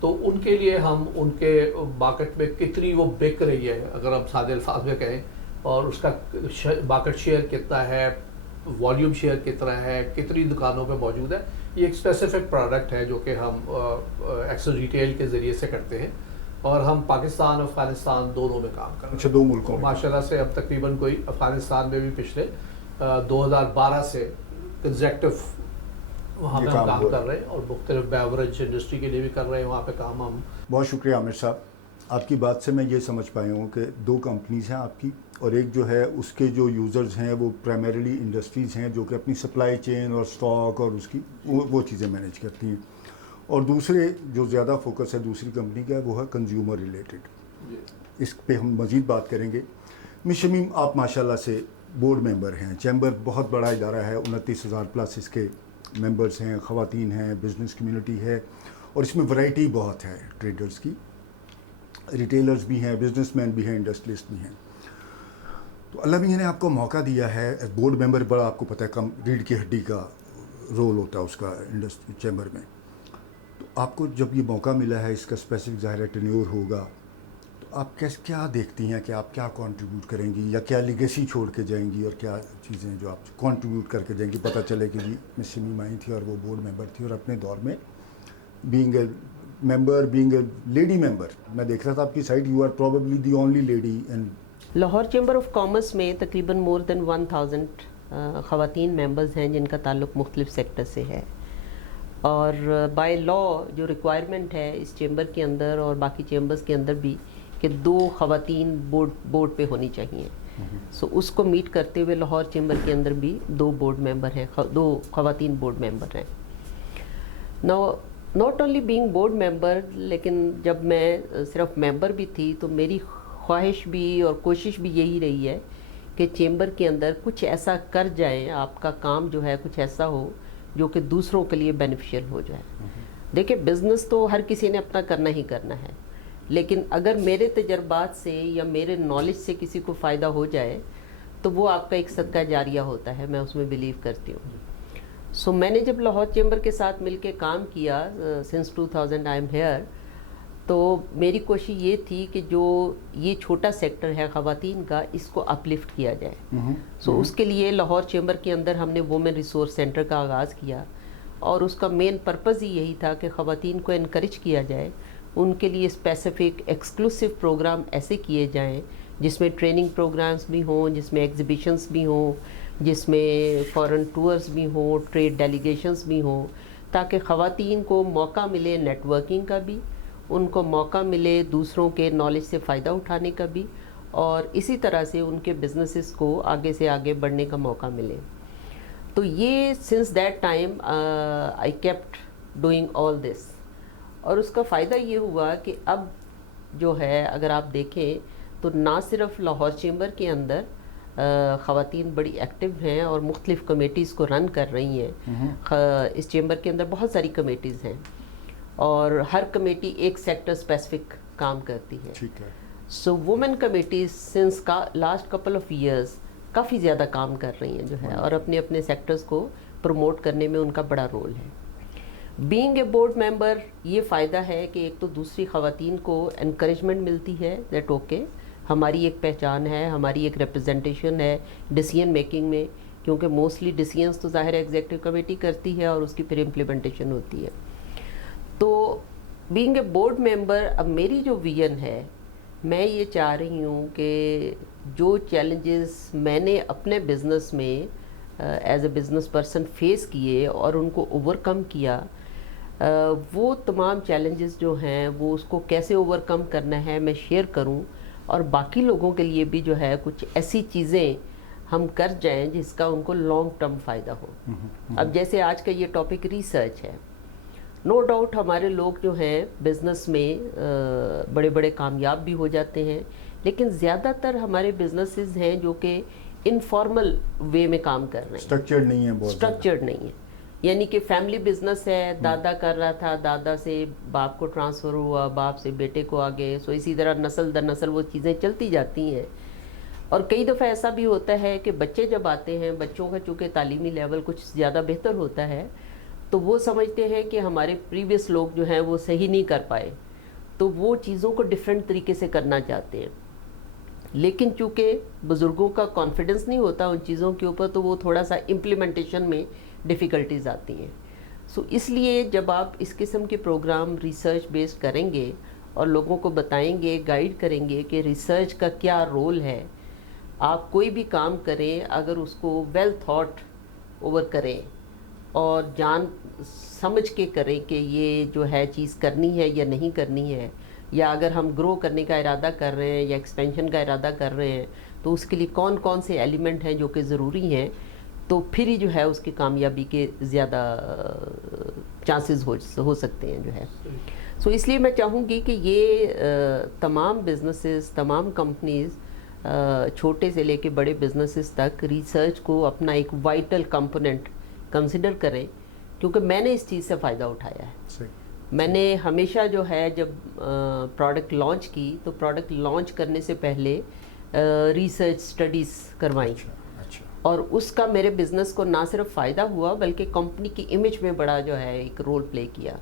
تو ان کے لیے ہم ان کے مارکیٹ میں کتنی وہ بک رہی ہے اگر ہم سادے الفاظ میں کہیں، اور اس کا مارکیٹ شیئر کتنا ہے، والیوم شیئر کتنا ہے، کتنی دکانوں پہ موجود ہے. یہ ایک اسپیسیفک پروڈکٹ ہے جو کہ ہم ایکسل ریٹیل کے ذریعے سے کرتے ہیں، اور ہم پاکستان افغانستان دونوں میں کام کر رہے ہیں. اچھا، 2 ملکوں میں ماشاء اللہ سے اب تقریباً کوئی افغانستان میں بھی پچھلے 2012 سے کنزیکٹو وہاں پہ ہم کام کر رہے ہیں، اور مختلف بیوریج انڈسٹری کے لیے بھی کر رہے ہیں وہاں پہ کام ہم. بہت شکریہ عامر صاحب. آپ کی بات سے میں یہ سمجھ پایا ہوں کہ 2 کمپنیز ہیں آپ کی، اور ایک جو ہے اس کے جو یوزرز ہیں وہ پرائمریلی انڈسٹریز ہیں جو کہ اپنی سپلائی چین اور سٹاک اور اس کی وہ چیزیں مینیج کرتی ہیں، اور دوسرے جو زیادہ فوکس ہے دوسری کمپنی کا وہ ہے کنزیومر ریلیٹڈ. اس پہ ہم مزید بات کریں گے. مس شمیم، آپ ماشاءاللہ سے بورڈ ممبر ہیں. چیمبر بہت بڑا ادارہ ہے، 29,000 پلس اس کے ممبرز ہیں، خواتین ہیں، بزنس کمیونٹی ہے، اور اس میں ورائٹی بہت ہے ٹریڈرز کی. ریٹیلرز بھی ہیں، بزنس مین بھی ہیں، انڈسٹریلسٹ بھی ہیں. تو اللہ میاں نے آپ کو موقع دیا ہے ایز بورڈ ممبر. بڑا آپ کو پتہ ہے کم ریڑھ کی ہڈی کا رول ہوتا ہے اس کا انڈسٹری چیمبر میں. تو آپ کو جب یہ موقع ملا ہے، اس کا اسپیسیفک ظاہر ٹینیور ہوگا، تو آپ کیا دیکھتی ہیں کہ آپ کیا کنٹریبیوٹ کریں گی، یا کیا لیگیسی چھوڑ کے جائیں گی، اور کیا چیزیں جو آپ کنٹریبیوٹ کر کے جائیں گی؟ پتہ چلے کہ جی مس شمیم آئی تھی اور وہ بورڈ ممبر تھی، اور اپنے دور میں being a member, being a lady member, میں دیکھ رہا تھا آپ کی site, you are probably the only lady in Lahore chamber of commerce میں تقریباً مور دین 1000 خواتین ممبرز ہیں جن کا تعلق مختلف سیکٹر سے ہے، اور بائی لا جو ریکوائرمنٹ ہے اس چیمبر کے اندر اور باقی چیمبرز کے اندر بھی کہ 2 خواتین بورڈ پہ ہونی چاہیے. سو اس کو میٹ کرتے ہوئے لاہور چیمبر کے اندر بھی 2 بورڈ ممبر ہیں، 2 خواتین بورڈ ممبر ہیں. Not only being board member, لیکن جب میں صرف ممبر بھی تھی تو میری خواہش بھی اور کوشش بھی یہی رہی ہے کہ چیمبر کے اندر کچھ ایسا کر جائیں، آپ کا کام جو ہے کچھ ایسا ہو جو کہ دوسروں کے لیے بینیفیشیل ہو جائے. دیکھیں، بزنس تو ہر کسی نے اپنا کرنا ہی کرنا ہے، لیکن اگر میرے تجربات سے یا میرے نالج سے کسی کو فائدہ ہو جائے تو وہ آپ کا ایک صدقہ جاریہ ہوتا ہے. میں اس میں بلیو کرتی ہوں. سو میں نے جب لاہور چیمبر کے ساتھ مل کے کام کیا سنس 2000 آئی ایم ہیئر، تو میری کوشش یہ تھی کہ جو یہ چھوٹا سیکٹر ہے خواتین کا، اس کو اپلفٹ کیا جائے. سو اس کے لیے لاہور چیمبر کے اندر ہم نے وومن ریسورس سینٹر کا آغاز کیا، اور اس کا مین پرپز ہی یہی تھا کہ خواتین کو انکریج کیا جائے، ان کے لیے اسپیسیفک ایکسکلوسیو پروگرام ایسے کیے جائیں جس میں ٹریننگ پروگرامز بھی ہوں، جس میں ایگزیبیشنز بھی ہوں، جس میں فارن ٹورز بھی ہوں، ٹریڈ ڈیلیگیشنز بھی ہوں، تاکہ خواتین کو موقع ملے نیٹ ورکنگ کا بھی، ان کو موقع ملے دوسروں کے نالج سے فائدہ اٹھانے کا بھی، اور اسی طرح سے ان کے بزنسز کو آگے سے آگے بڑھنے کا موقع ملے. تو یہ since that time I kept doing all this, اور اس کا فائدہ یہ ہوا کہ اب جو ہے اگر آپ دیکھیں تو نہ صرف لاہور چیمبر کے اندر خواتین بڑی ایکٹیو ہیں اور مختلف کمیٹیز کو رن کر رہی ہیں. اس چیمبر کے اندر بہت ساری کمیٹیز ہیں، اور ہر کمیٹی ایک سیکٹر اسپیسیفک کام کرتی ہے. So women committees since last couple of years کافی زیادہ کام کر رہی ہیں جو ہے، اور اپنے اپنے سیکٹرز کو پروموٹ کرنے میں ان کا بڑا رول ہے. بینگ اے بورڈ ممبر یہ فائدہ ہے کہ ایک تو دوسری خواتین کو انکریجمنٹ ملتی ہے دیٹ اوکے، ہماری ایک پہچان ہے، ہماری ایک ریپرزنٹیشن ہے ڈیسیژن میکنگ میں، کیونکہ موسٹلی ڈیسیژنس تو ظاہر ایگزیکٹو کمیٹی کرتی ہے اور اس کی پھر امپلیمنٹیشن ہوتی ہے. تو بینگ اے بورڈ ممبر اب میری جو ویژن ہے، میں یہ چاہ رہی ہوں کہ جو چیلنجز میں نے اپنے بزنس میں as a business person face کیے اور ان کو اوور کم کیا، وہ تمام چیلنجز جو ہیں وہ اس کو کیسے اوور کم کرنا ہے میں شیئر کروں، اور باقی لوگوں کے لیے بھی جو ہے کچھ ایسی چیزیں ہم کر جائیں جس کا ان کو لانگ ٹرم فائدہ ہو. اب جیسے آج کا یہ ٹاپک ریسرچ ہے، نو ڈاؤٹ ہمارے لوگ جو ہیں بزنس میں بڑے بڑے کامیاب بھی ہو جاتے ہیں، لیکن زیادہ تر ہمارے بزنسز ہیں جو کہ انفارمل وے میں کام کر رہے ہیں، اسٹرکچرڈ نہیں ہے، اسٹرکچرڈ نہیں ہے. یعنی کہ فیملی بزنس ہے، دادا کر رہا تھا، دادا سے باپ کو ٹرانسفر ہوا، باپ سے بیٹے کو آگے، سو اسی طرح نسل در نسل وہ چیزیں چلتی جاتی ہیں. اور کئی دفعہ ایسا بھی ہوتا ہے کہ بچے جب آتے ہیں، بچوں کا چونکہ تعلیمی لیول کچھ زیادہ بہتر ہوتا ہے، تو وہ سمجھتے ہیں کہ ہمارے پریویس لوگ جو ہیں وہ صحیح نہیں کر پائے، تو وہ چیزوں کو ڈیفرنٹ طریقے سے کرنا چاہتے ہیں. لیکن چونکہ بزرگوں کا کانفیڈنس نہیں ہوتا ان چیزوں کے اوپر، تو وہ تھوڑا سا امپلیمنٹیشن میں ڈیفیکلٹیز آتی ہیں. سو اس لیے جب آپ اس قسم کے پروگرام ریسرچ بیسڈ کریں گے اور لوگوں کو بتائیں گے، گائیڈ کریں گے کہ ریسرچ کا کیا رول ہے، آپ کوئی بھی کام کریں اگر اس کو ویل تھاٹ اوور کریں اور جان سمجھ کے کریں کہ یہ جو ہے چیز کرنی ہے یا نہیں کرنی ہے، یا اگر ہم گرو کرنے کا ارادہ کر رہے ہیں یا ایکسپینشن کا ارادہ کر رہے ہیں تو اس کے لیے کون کون سے ایلیمنٹ ہیں جو کہ ضروری ہیں، تو پھر ہی جو ہے اس کی کامیابی کے زیادہ چانسز ہو سکتے ہیں جو ہے. سو اس لیے میں چاہوں گی کہ یہ تمام بزنسز، تمام کمپنیز، چھوٹے سے لے کے بڑے بزنسز تک ریسرچ کو اپنا ایک وائٹل کمپوننٹ کنسیڈر کریں، کیونکہ میں نے اس چیز سے فائدہ اٹھایا ہے. میں نے ہمیشہ جو ہے جب پروڈکٹ لانچ کی تو پروڈکٹ لانچ کرنے سے پہلے ریسرچ سٹڈیز کروائیں، اور اس کا میرے بزنس کو نہ صرف فائدہ ہوا بلکہ کمپنی کی امیج میں بڑا جو ہے ایک رول پلے کیا.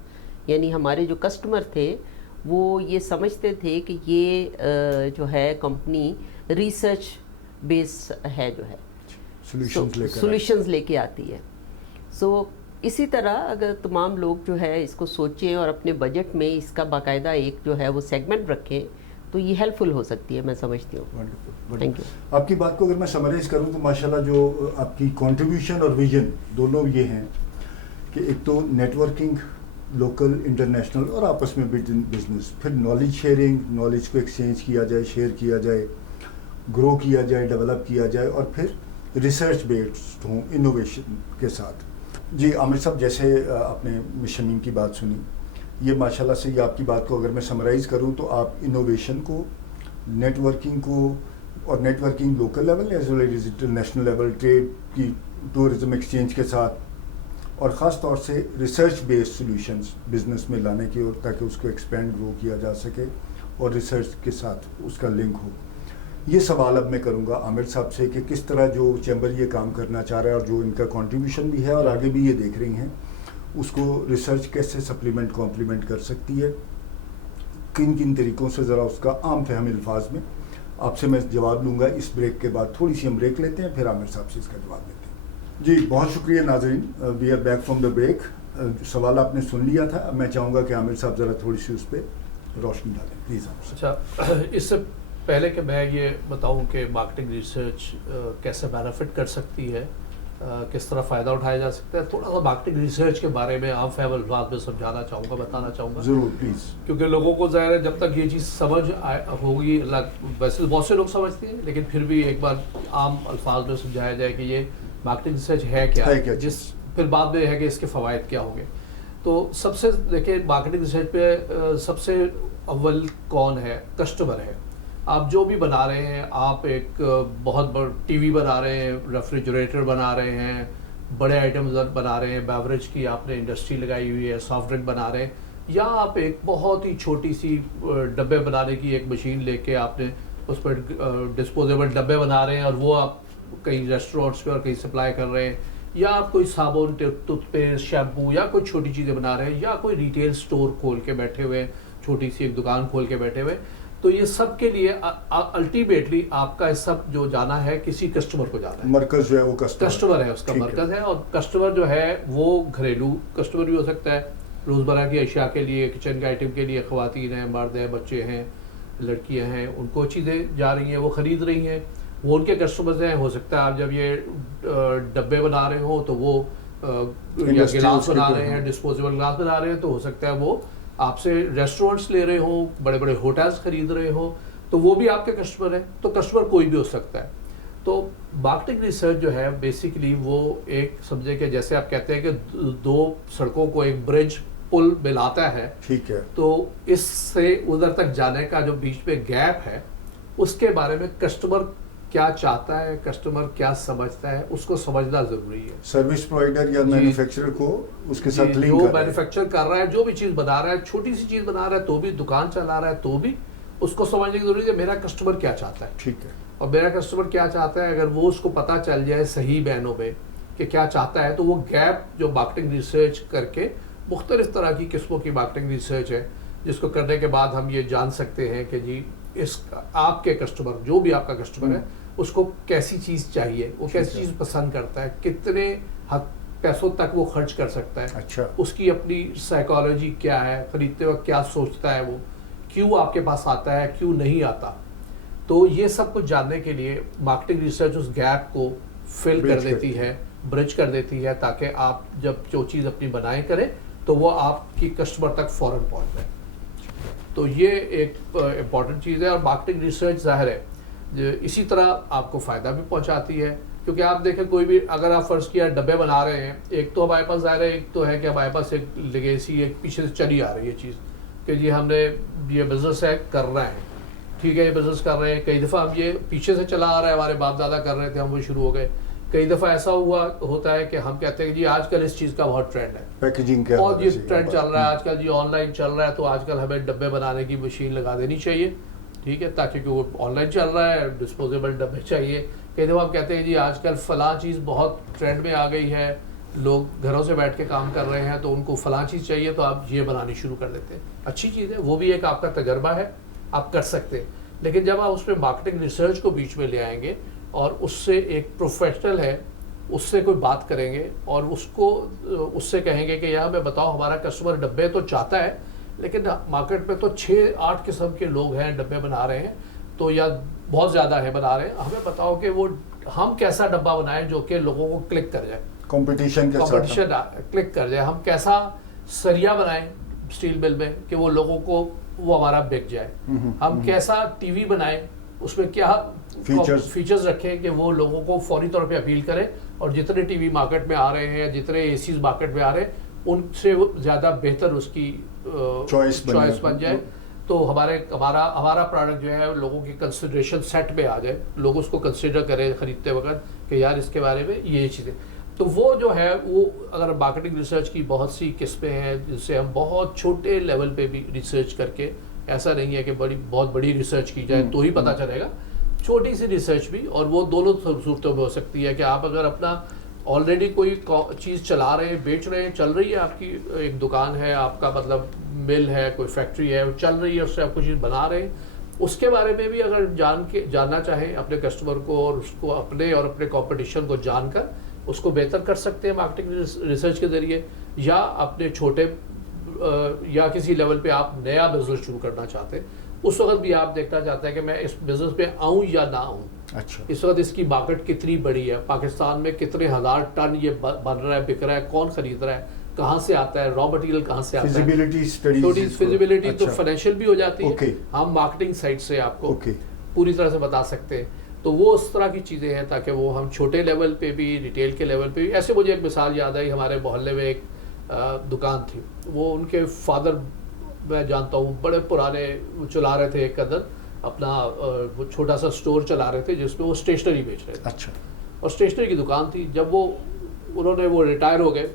یعنی ہمارے جو کسٹمر تھے وہ یہ سمجھتے تھے کہ یہ جو ہے کمپنی ریسرچ بیس ہے، جو ہے سولوشنز لے کے آتی ہے. سو اسی طرح اگر تمام لوگ جو ہے اس کو سوچیں اور اپنے بجٹ میں اس کا باقاعدہ ایک جو ہے وہ سیگمنٹ رکھیں تو یہ ہیلپ فل ہو سکتی ہے، میں سمجھتی ہوں. Thank you. آپ کی بات کو اگر میں سمرائز کروں تو ماشاءاللہ جو آپ کی کنٹریبیوشن اور ویژن دونوں یہ ہیں کہ ایک تو نیٹ ورکنگ لوکل انٹرنیشنل اور آپس میں بزنس، پھر نالج شیئرنگ، نالج کو ایکسچینج کیا جائے، شیئر کیا جائے، گرو کیا جائے، ڈیولپ کیا جائے، اور پھر ریسرچ بیسڈ ہوں انوویشن کے ساتھ. جی عامر صاحب، جیسے آپ نے مشن کی بات سنی، یہ ماشاءاللہ سے یہ آپ کی بات کو اگر میں سمرائز کروں تو آپ انوویشن کو، نیٹ ورکنگ کو، اور networking local level as well as international level, trade کی ٹورزم ایکسچینج کے ساتھ، اور خاص طور سے ریسرچ بیسڈ سولوشنز بزنس میں لانے کی، اور تاکہ اس کو ایکسپینڈ گرو کیا جا سکے اور ریسرچ کے ساتھ اس کا لنک ہو. یہ سوال اب میں کروں گا عامر صاحب سے کہ کس طرح جو چیمبر یہ کام کرنا چاہ رہا ہے اور جو ان کا کنٹریبیوشن بھی ہے اور آگے بھی یہ دیکھ رہی ہیں، اس کو ریسرچ کیسے سپلیمنٹ کمپلیمنٹ کر سکتی ہے، کن کن طریقوں سے، ذرا اس کا عام فہم الفاظ میں آپ سے میں جواب لوں گا. اس بریک کے بعد تھوڑی سی ہم بریک لیتے ہیں، پھر عامر صاحب سے اس کا جواب لیتے ہیں. جی بہت شکریہ ناظرین، we are back from the break. سوال آپ نے سن لیا تھا، اب میں چاہوں گا کہ عامر صاحب ذرا تھوڑی سی اس پہ روشنی ڈالیں پلیز. اچھا، اس سے پہلے کہ میں یہ بتاؤں کہ مارکیٹنگ ریسرچ کیسے بینیفٹ کر سکتی ہے، کس طرح فائدہ اٹھایا جا سکتا ہے، تھوڑا سا مارکیٹنگ ریسرچ کے بارے میں عام فہم الفاظ میں سمجھانا چاہوں گا، بتانا چاہوں گا. ضرور پلیز. کیونکہ لوگوں کو ظاہر ہے جب تک یہ چیز سمجھ ہوگی، ویسے بہت سے لوگ سمجھتے ہیں لیکن پھر بھی ایک بار عام الفاظ میں سمجھایا جائے کہ یہ مارکیٹنگ ریسرچ ہے کیا، جس پھر بعد میں ہے کہ اس کے فوائد کیا ہوں گے. تو سب سے دیکھیں مارکیٹنگ ریسرچ پہ سب سے اول کون ہے؟ کسٹمر ہے. آپ جو بھی بنا رہے ہیں، آپ ایک بہت بڑا ٹی وی بنا رہے ہیں، ریفریجریٹر بنا رہے ہیں، بڑے آئٹمز بنا رہے ہیں، بیوریج کی آپ نے انڈسٹری لگائی ہوئی ہے، سافٹ ڈرنک بنا رہے ہیں، یا آپ ایک بہت ہی چھوٹی سی ڈبے بنانے کی ایک مشین لے کے آپ نے اس پر ڈسپوزیبل ڈبے بنا رہے ہیں اور وہ آپ کئی ریسٹورینٹس پہ اور کہیں سپلائی کر رہے ہیں، یا آپ کوئی صابن، ٹوتھ پیسٹ، شیمپو یا کوئی چھوٹی چیزیں بنا رہے ہیں، یا کوئی ریٹیل سٹور کھول کے بیٹھے ہوئے، چھوٹی سی ایک دکان کھول کے بیٹھے ہوئے. تو یہ سب کے لیے الٹیمیٹلی آپ کا سب جو جانا ہے کسی کسٹمر کو جانا ہے. مرکز جو ہے وہ کسٹمر ہے، اس کا مرکز ہے. اور کسٹمر جو ہے وہ گھریلو کسٹمر بھی ہو سکتا ہے، روزمرہ کی اشیاء کے لیے، کچن کے آئٹم کے لیے، خواتین ہیں، مرد ہیں، بچے ہیں، لڑکیاں ہیں، ان کو چیزیں جا رہی ہیں، وہ خرید رہی ہیں، وہ ان کے کسٹمرز ہیں. ہو سکتا ہے آپ جب یہ ڈبے بنا رہے ہوں تو وہ یا گلاس بنا رہے ہیں، ڈسپوزیبل گلاس بنا رہے ہیں، تو ہو سکتا ہے وہ آپ سے ریسٹورینٹس لے رہے ہوں، بڑے بڑے ہوٹلز خرید رہے ہوں، تو وہ بھی آپ کے کسٹمر ہیں. تو کسٹمر کوئی بھی ہو سکتا ہے. تو مارکیٹنگ ریسرچ جو ہے بیسیکلی وہ ایک سمجھے کہ جیسے آپ کہتے ہیں کہ دو سڑکوں کو ایک برج پل ملاتا ہے، ٹھیک ہے، تو اس سے ادھر تک جانے کا جو بیچ میں گیپ ہے اس کے بارے میں کسٹمر کیا چاہتا ہے، کسٹمر کیا سمجھتا ہے، اس کو سمجھنا ضروری ہے. سروس پرووائڈر یا مینوفیکچرر کو اس کے ساتھ لنک جو مینوفیکچر کر رہا ہے، جو بھی چیز بنا رہا ہے، چھوٹی سی چیز بنا رہا ہے تو بھی، دکان چلا رہا ہے تو بھی، اس کو سمجھنے کی ضروری ہے میرا کسٹمر کیا چاہتا ہے. ٹھیک ہے. اور میرا کسٹمر کیا چاہتا ہے اگر وہ اس کو پتہ چل جائے صحیح بینوں میں، کہ کیا چاہتا ہے. تو وہ گیپ جو مارکیٹنگ ریسرچ کر کے مختلف طرح کی قسموں کی مارکیٹنگ ریسرچ ہے جس کو کرنے کے بعد ہم یہ جان سکتے ہیں کہ جی اس آپ کے کسٹمر جو بھی آپ کا کسٹمر ہے اس کو کیسی چیز چاہیے, وہ کیسی چیز پسند کرتا ہے, کتنے حد پیسوں تک وہ خرچ کر سکتا ہے, اچھا اس کی اپنی سائیکالوجی کیا ہے, خریدتے وقت کیا سوچتا ہے, وہ کیوں آپ کے پاس آتا ہے, کیوں نہیں آتا. تو یہ سب کچھ جاننے کے لیے مارکیٹنگ ریسرچ اس گیپ کو فل کر دیتی ہے, برج کر دیتی ہے, تاکہ آپ جب جو چیز اپنی بنائیں کریں تو وہ آپ کی کسٹمر تک فوراً پہنچ جائے. تو یہ ایک امپورٹنٹ چیز ہے. اور مارکیٹنگ ریسرچ ظاہر ہے اسی طرح آپ کو فائدہ بھی پہنچاتی ہے, کیونکہ آپ دیکھیں کوئی بھی اگر آپ فرض کیا ڈبے بنا رہے ہیں, ایک تو ہمارے پاس ظاہر ہے, ایک تو ہے کہ ہمارے پاس ایک لیگیسی ایک پیچھے سے چلی آ رہی ہے چیز کہ جی ہم نے یہ بزنس ہے کر رہے ہیں, ٹھیک ہے یہ بزنس کر رہے ہیں. کئی دفعہ ہم یہ پیچھے سے چلا آ رہا ہے, ہمارے باپ دادا کر رہے تھے, ہم وہ شروع ہو گئے. کئی دفعہ ایسا ہوتا ہے کہ ہم کہتے ہیں کہ جی آج کل اس چیز کا بہت ٹرینڈ ہے, پیکیجنگ کا اور یہ ٹرینڈ چل رہا ہے آج کل, جی آن لائن چل رہا ہے, تو آج کل ہمیں ڈبے بنانے کی مشین لگا دینی چاہیے, ٹھیک ہے, تاکہ کہ وہ آن لائن چل رہا ہے, ڈسپوزیبل ڈبے چاہیے. کئی دفعہ ہم کہتے ہیں جی آج کل فلاں چیز بہت ٹرینڈ میں آ گئی ہے, لوگ گھروں سے بیٹھ کے کام کر رہے ہیں, تو ان کو فلاں چیز چاہیے, تو آپ یہ بنانی شروع کر دیتے ہیں. اچھی چیز ہے, وہ بھی ایک آپ کا تجربہ ہے, آپ کر سکتے ہیں. لیکن جب آپ اس میں مارکیٹنگ ریسرچ کو بیچ میں لے آئیں گے اور اس سے ایک پروفیشنل ہے اس سے کوئی بات کریں گے اور اس سے کہیں گے کہ یار ہمیں بتاؤ ہمارا کسٹمر ڈبے تو چاہتا ہے لیکن مارکیٹ میں تو 6-8 قسم کے لوگ ہیں ڈبے بنا رہے ہیں, تو یا بہت زیادہ ہے بنا رہے ہیں, ہمیں بتاؤ کہ وہ ہم کیسا ڈبہ بنائیں جو کہ لوگوں کو کلک کر جائے, کمپٹیشن کلک کر جائے. ہم کیسا سریا بنائیں اسٹیل مل میں کہ وہ لوگوں کو وہ ہمارا بک جائے. ہم کیسا ٹی وی بنائیں, اس میں کیا فیچرز رکھیں کہ وہ لوگوں کو فوری طور پہ اپیل کرے, اور جتنے ٹی وی مارکیٹ میں آ رہے ہیں, جتنے اے سیز مارکیٹ میں آ رہے ہیں, ان سے زیادہ بہتر اس کی چوائس بن جائے. تو ہمارا پروڈکٹ جو ہے لوگوں کی کنسیڈریشن سیٹ میں آ جائے, لوگ اس کو کنسیڈر کریں خریدتے وقت کہ یار اس کے بارے میں یہ چیزیں. تو وہ جو ہے وہ اگر مارکیٹنگ ریسرچ کی بہت سی قسمیں ہیں جن سے ہم بہت چھوٹے لیول پہ بھی ریسرچ کر کے, ایسا نہیں ہے کہ بہت بڑی ریسرچ کی جائے تو ہی پتہ چلے گا, چھوٹی سی ریسرچ بھی, اور وہ دونوں صورتوں میں ہو سکتی ہے کہ آپ اگر اپنا آلریڈی کوئی چیز چلا رہے ہیں, بیچ رہے ہیں, چل رہی ہے, آپ کی ایک دکان ہے, آپ کا مطلب مل ہے, کوئی فیکٹری ہے, چل رہی ہے, اس سے آپ کچھ چیز بنا رہے ہیں, اس کے بارے میں بھی اگر جاننا چاہیں اپنے کسٹمر کو, اور اس کو اپنے اور اپنے کمپٹیشن کو جان کر اس کو بہتر کر سکتے ہیں مارکیٹنگ ریسرچ کے ذریعے. یا اپنے چھوٹے یا کسی لیول پہ آپ نیا بزنس شروع کرنا چاہتے ہیں, اس وقت بھی آپ دیکھنا چاہتے ہیں کہ میں اس بزنس پہ آؤں یا نہ آؤں. اچھا, اس وقت اس کی مارکیٹ کتنی بڑی ہے, پاکستان میں کتنے ہزار ٹن یہ بن رہا ہے, بک رہا ہے, کون خرید رہا ہے, کہاں سے آتا ہے, را مٹیریل کہاں سے آتا ہے, فیزیبلٹی تو فائنینشیل بھی ہو جاتی ہے, ہم مارکیٹنگ سائٹ سے آپ کو پوری طرح سے بتا سکتے ہیں. تو وہ اس طرح کی چیزیں ہیں تاکہ وہ ہم چھوٹے لیول پہ بھی, ریٹیل کے لیول پہ بھی. ایسے مجھے ایک مثال یاد آئی, ہمارے محلے میں ایک دکان تھی, وہ ان کے فادر میں جانتا ہوں بڑے پرانے چلا رہے تھے, ایک قدر اپنا وہ چھوٹا سا اسٹور چلا رہے تھے جس میں وہ اسٹیشنری بیچ رہے تھے. اچھا, اور اسٹیشنری کی دکان تھی. جب انہوں نے ریٹائر ہو گئے,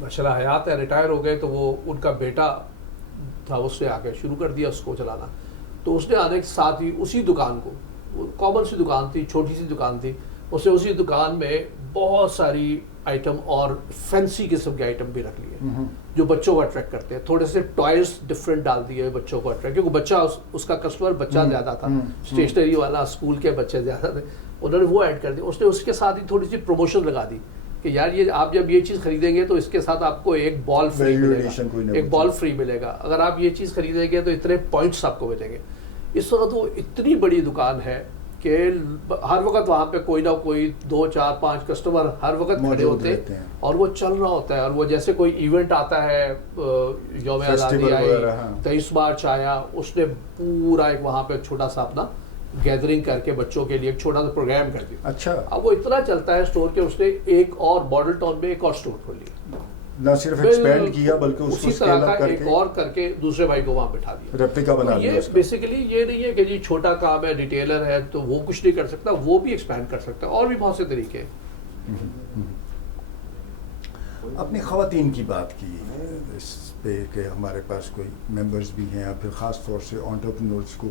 ماشاءاللہ حیات ہے, ریٹائر ہو گئے, تو وہ ان کا بیٹا تھا, اس سے آ کے شروع کر دیا اس کو چلانا. تو اس نے آنے کے ساتھ ہی اسی دکان کو, کامن سی دکان تھی, چھوٹی سی دکان تھی, اس نے اسی دکان میں بہت ساری آئٹم اور فینسی قسم کے آئٹم بھی رکھ لیے جو بچوں کو اٹریکٹ کرتے ہیں. تھوڑے سے ٹوائز ڈفرینٹ ڈال دیے بچوں کو اٹریکٹ, کیونکہ بچہ اس کا کسٹمر بچہ زیادہ تھا, اسٹیشنری والا, اسکول کے بچے زیادہ تھے, انہوں نے وہ ایڈ کر دیا. اس نے اس کے ساتھ ہی تھوڑی سی پروموشن لگا دی کہ یار یہ آپ جب یہ چیز خریدیں گے تو اس کے ساتھ آپ کو ایک بال فری ملے گا, ایک بال فری ملے گا, اگر آپ یہ چیز خریدیں گے تو اتنے پوائنٹس آپ کو ملیں گے. اس وقت وہ اتنی بڑی دکان ہے کہ ہر وقت وہاں پہ کوئی نہ کوئی 2-4-5 کسٹمر ہر وقت کھڑے ہوتے ہیں, اور وہ چل رہا ہوتا ہے. اور وہ جیسے کوئی ایونٹ آتا ہے, یوم آزادی آئی, 23 مارچ آیا, اس نے پورا ایک وہاں پہ چھوٹا سا اپنا گیدرنگ کر کے بچوں کے لیے ایک چھوٹا سا پروگرام کر دیا. اچھا, اب وہ اتنا چلتا ہے اسٹور کے, اس نے ایک اور ماڈل ٹاؤن میں ایک اور اسٹور کھول لیا, نہ صرف ایکسپینڈ کیا بلکہ اس کو اسی طرح کا ایک اور کر کے دوسرے بھائی کو وہاں بٹھا دیا, ریپلیکا بنا لیا. یہ بیسیکلی یہ نہیں ہے کہ جی چھوٹا کام ہے, ریٹیلر ہے تو وہ کچھ نہیں کر سکتا, وہ بھی ایکسپینڈ کر سکتا ہے, اور بھی بہت سے طریقے ہیں. اپنی خواتین کی بات کی اس پہ کہ ہمارے پاس کوئی ممبرز بھی ہیں, یا پھر خاص طور سے انٹرپرینورز کو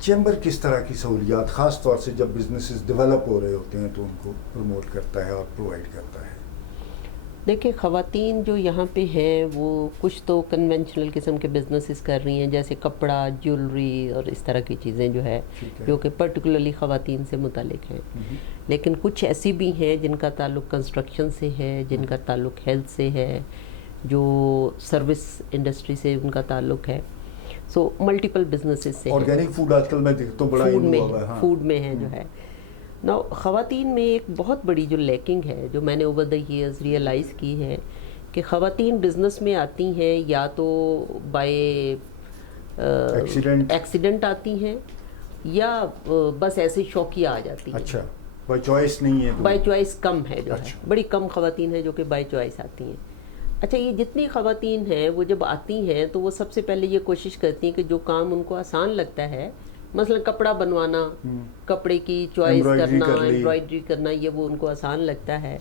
چیمبر کس طرح کی سہولیات خاص طور سے جب بزنسز ڈیولپ ہو رہے ہوتے ہیں تو ان کو پروموٹ کرتا ہے اور پرووائڈ کرتا ہے؟ دیکھیں خواتین جو یہاں پہ ہیں وہ کچھ تو کنونشنل قسم کے بزنسز کر رہی ہیں، جیسے کپڑا، جیولری اور اس طرح کی چیزیں جو ہے جو کہ پرٹیکولرلی خواتین سے متعلق ہیں. لیکن کچھ ایسی بھی ہیں جن کا تعلق کنسٹرکشن سے ہے، جن کا تعلق ہیلتھ سے ہے، جو سروس انڈسٹری سے ان کا تعلق ہے. سو ملٹیپل بزنسز سے آرگینک فوڈ آج کل میں دیکھتا ہوں بڑا فوڈ میں ہے جو ہے. نا خواتین میں ایک بہت بڑی جو لیکنگ ہے جو میں نے اوور دا ایئرز ریئلائز کی ہے کہ خواتین بزنس میں آتی ہیں یا تو بائی ایکسیڈنٹ آتی ہیں یا بس ایسے شوقیہ آ جاتی ہیں. اچھا، بائی چوائس نہیں ہے؟ بائی چوائس کم ہے جو ہے، بڑی کم خواتین ہیں جو کہ بائی چوائس آتی ہیں. اچھا، یہ جتنی خواتین ہیں وہ جب آتی ہیں تو وہ سب سے پہلے یہ کوشش کرتی ہیں کہ جو کام ان کو آسان لگتا ہے، مثلا کپڑا بنوانا، کپڑے کی چوائس کرنا، ایمبرائڈری کرنا، یہ وہ ان کو آسان لگتا ہے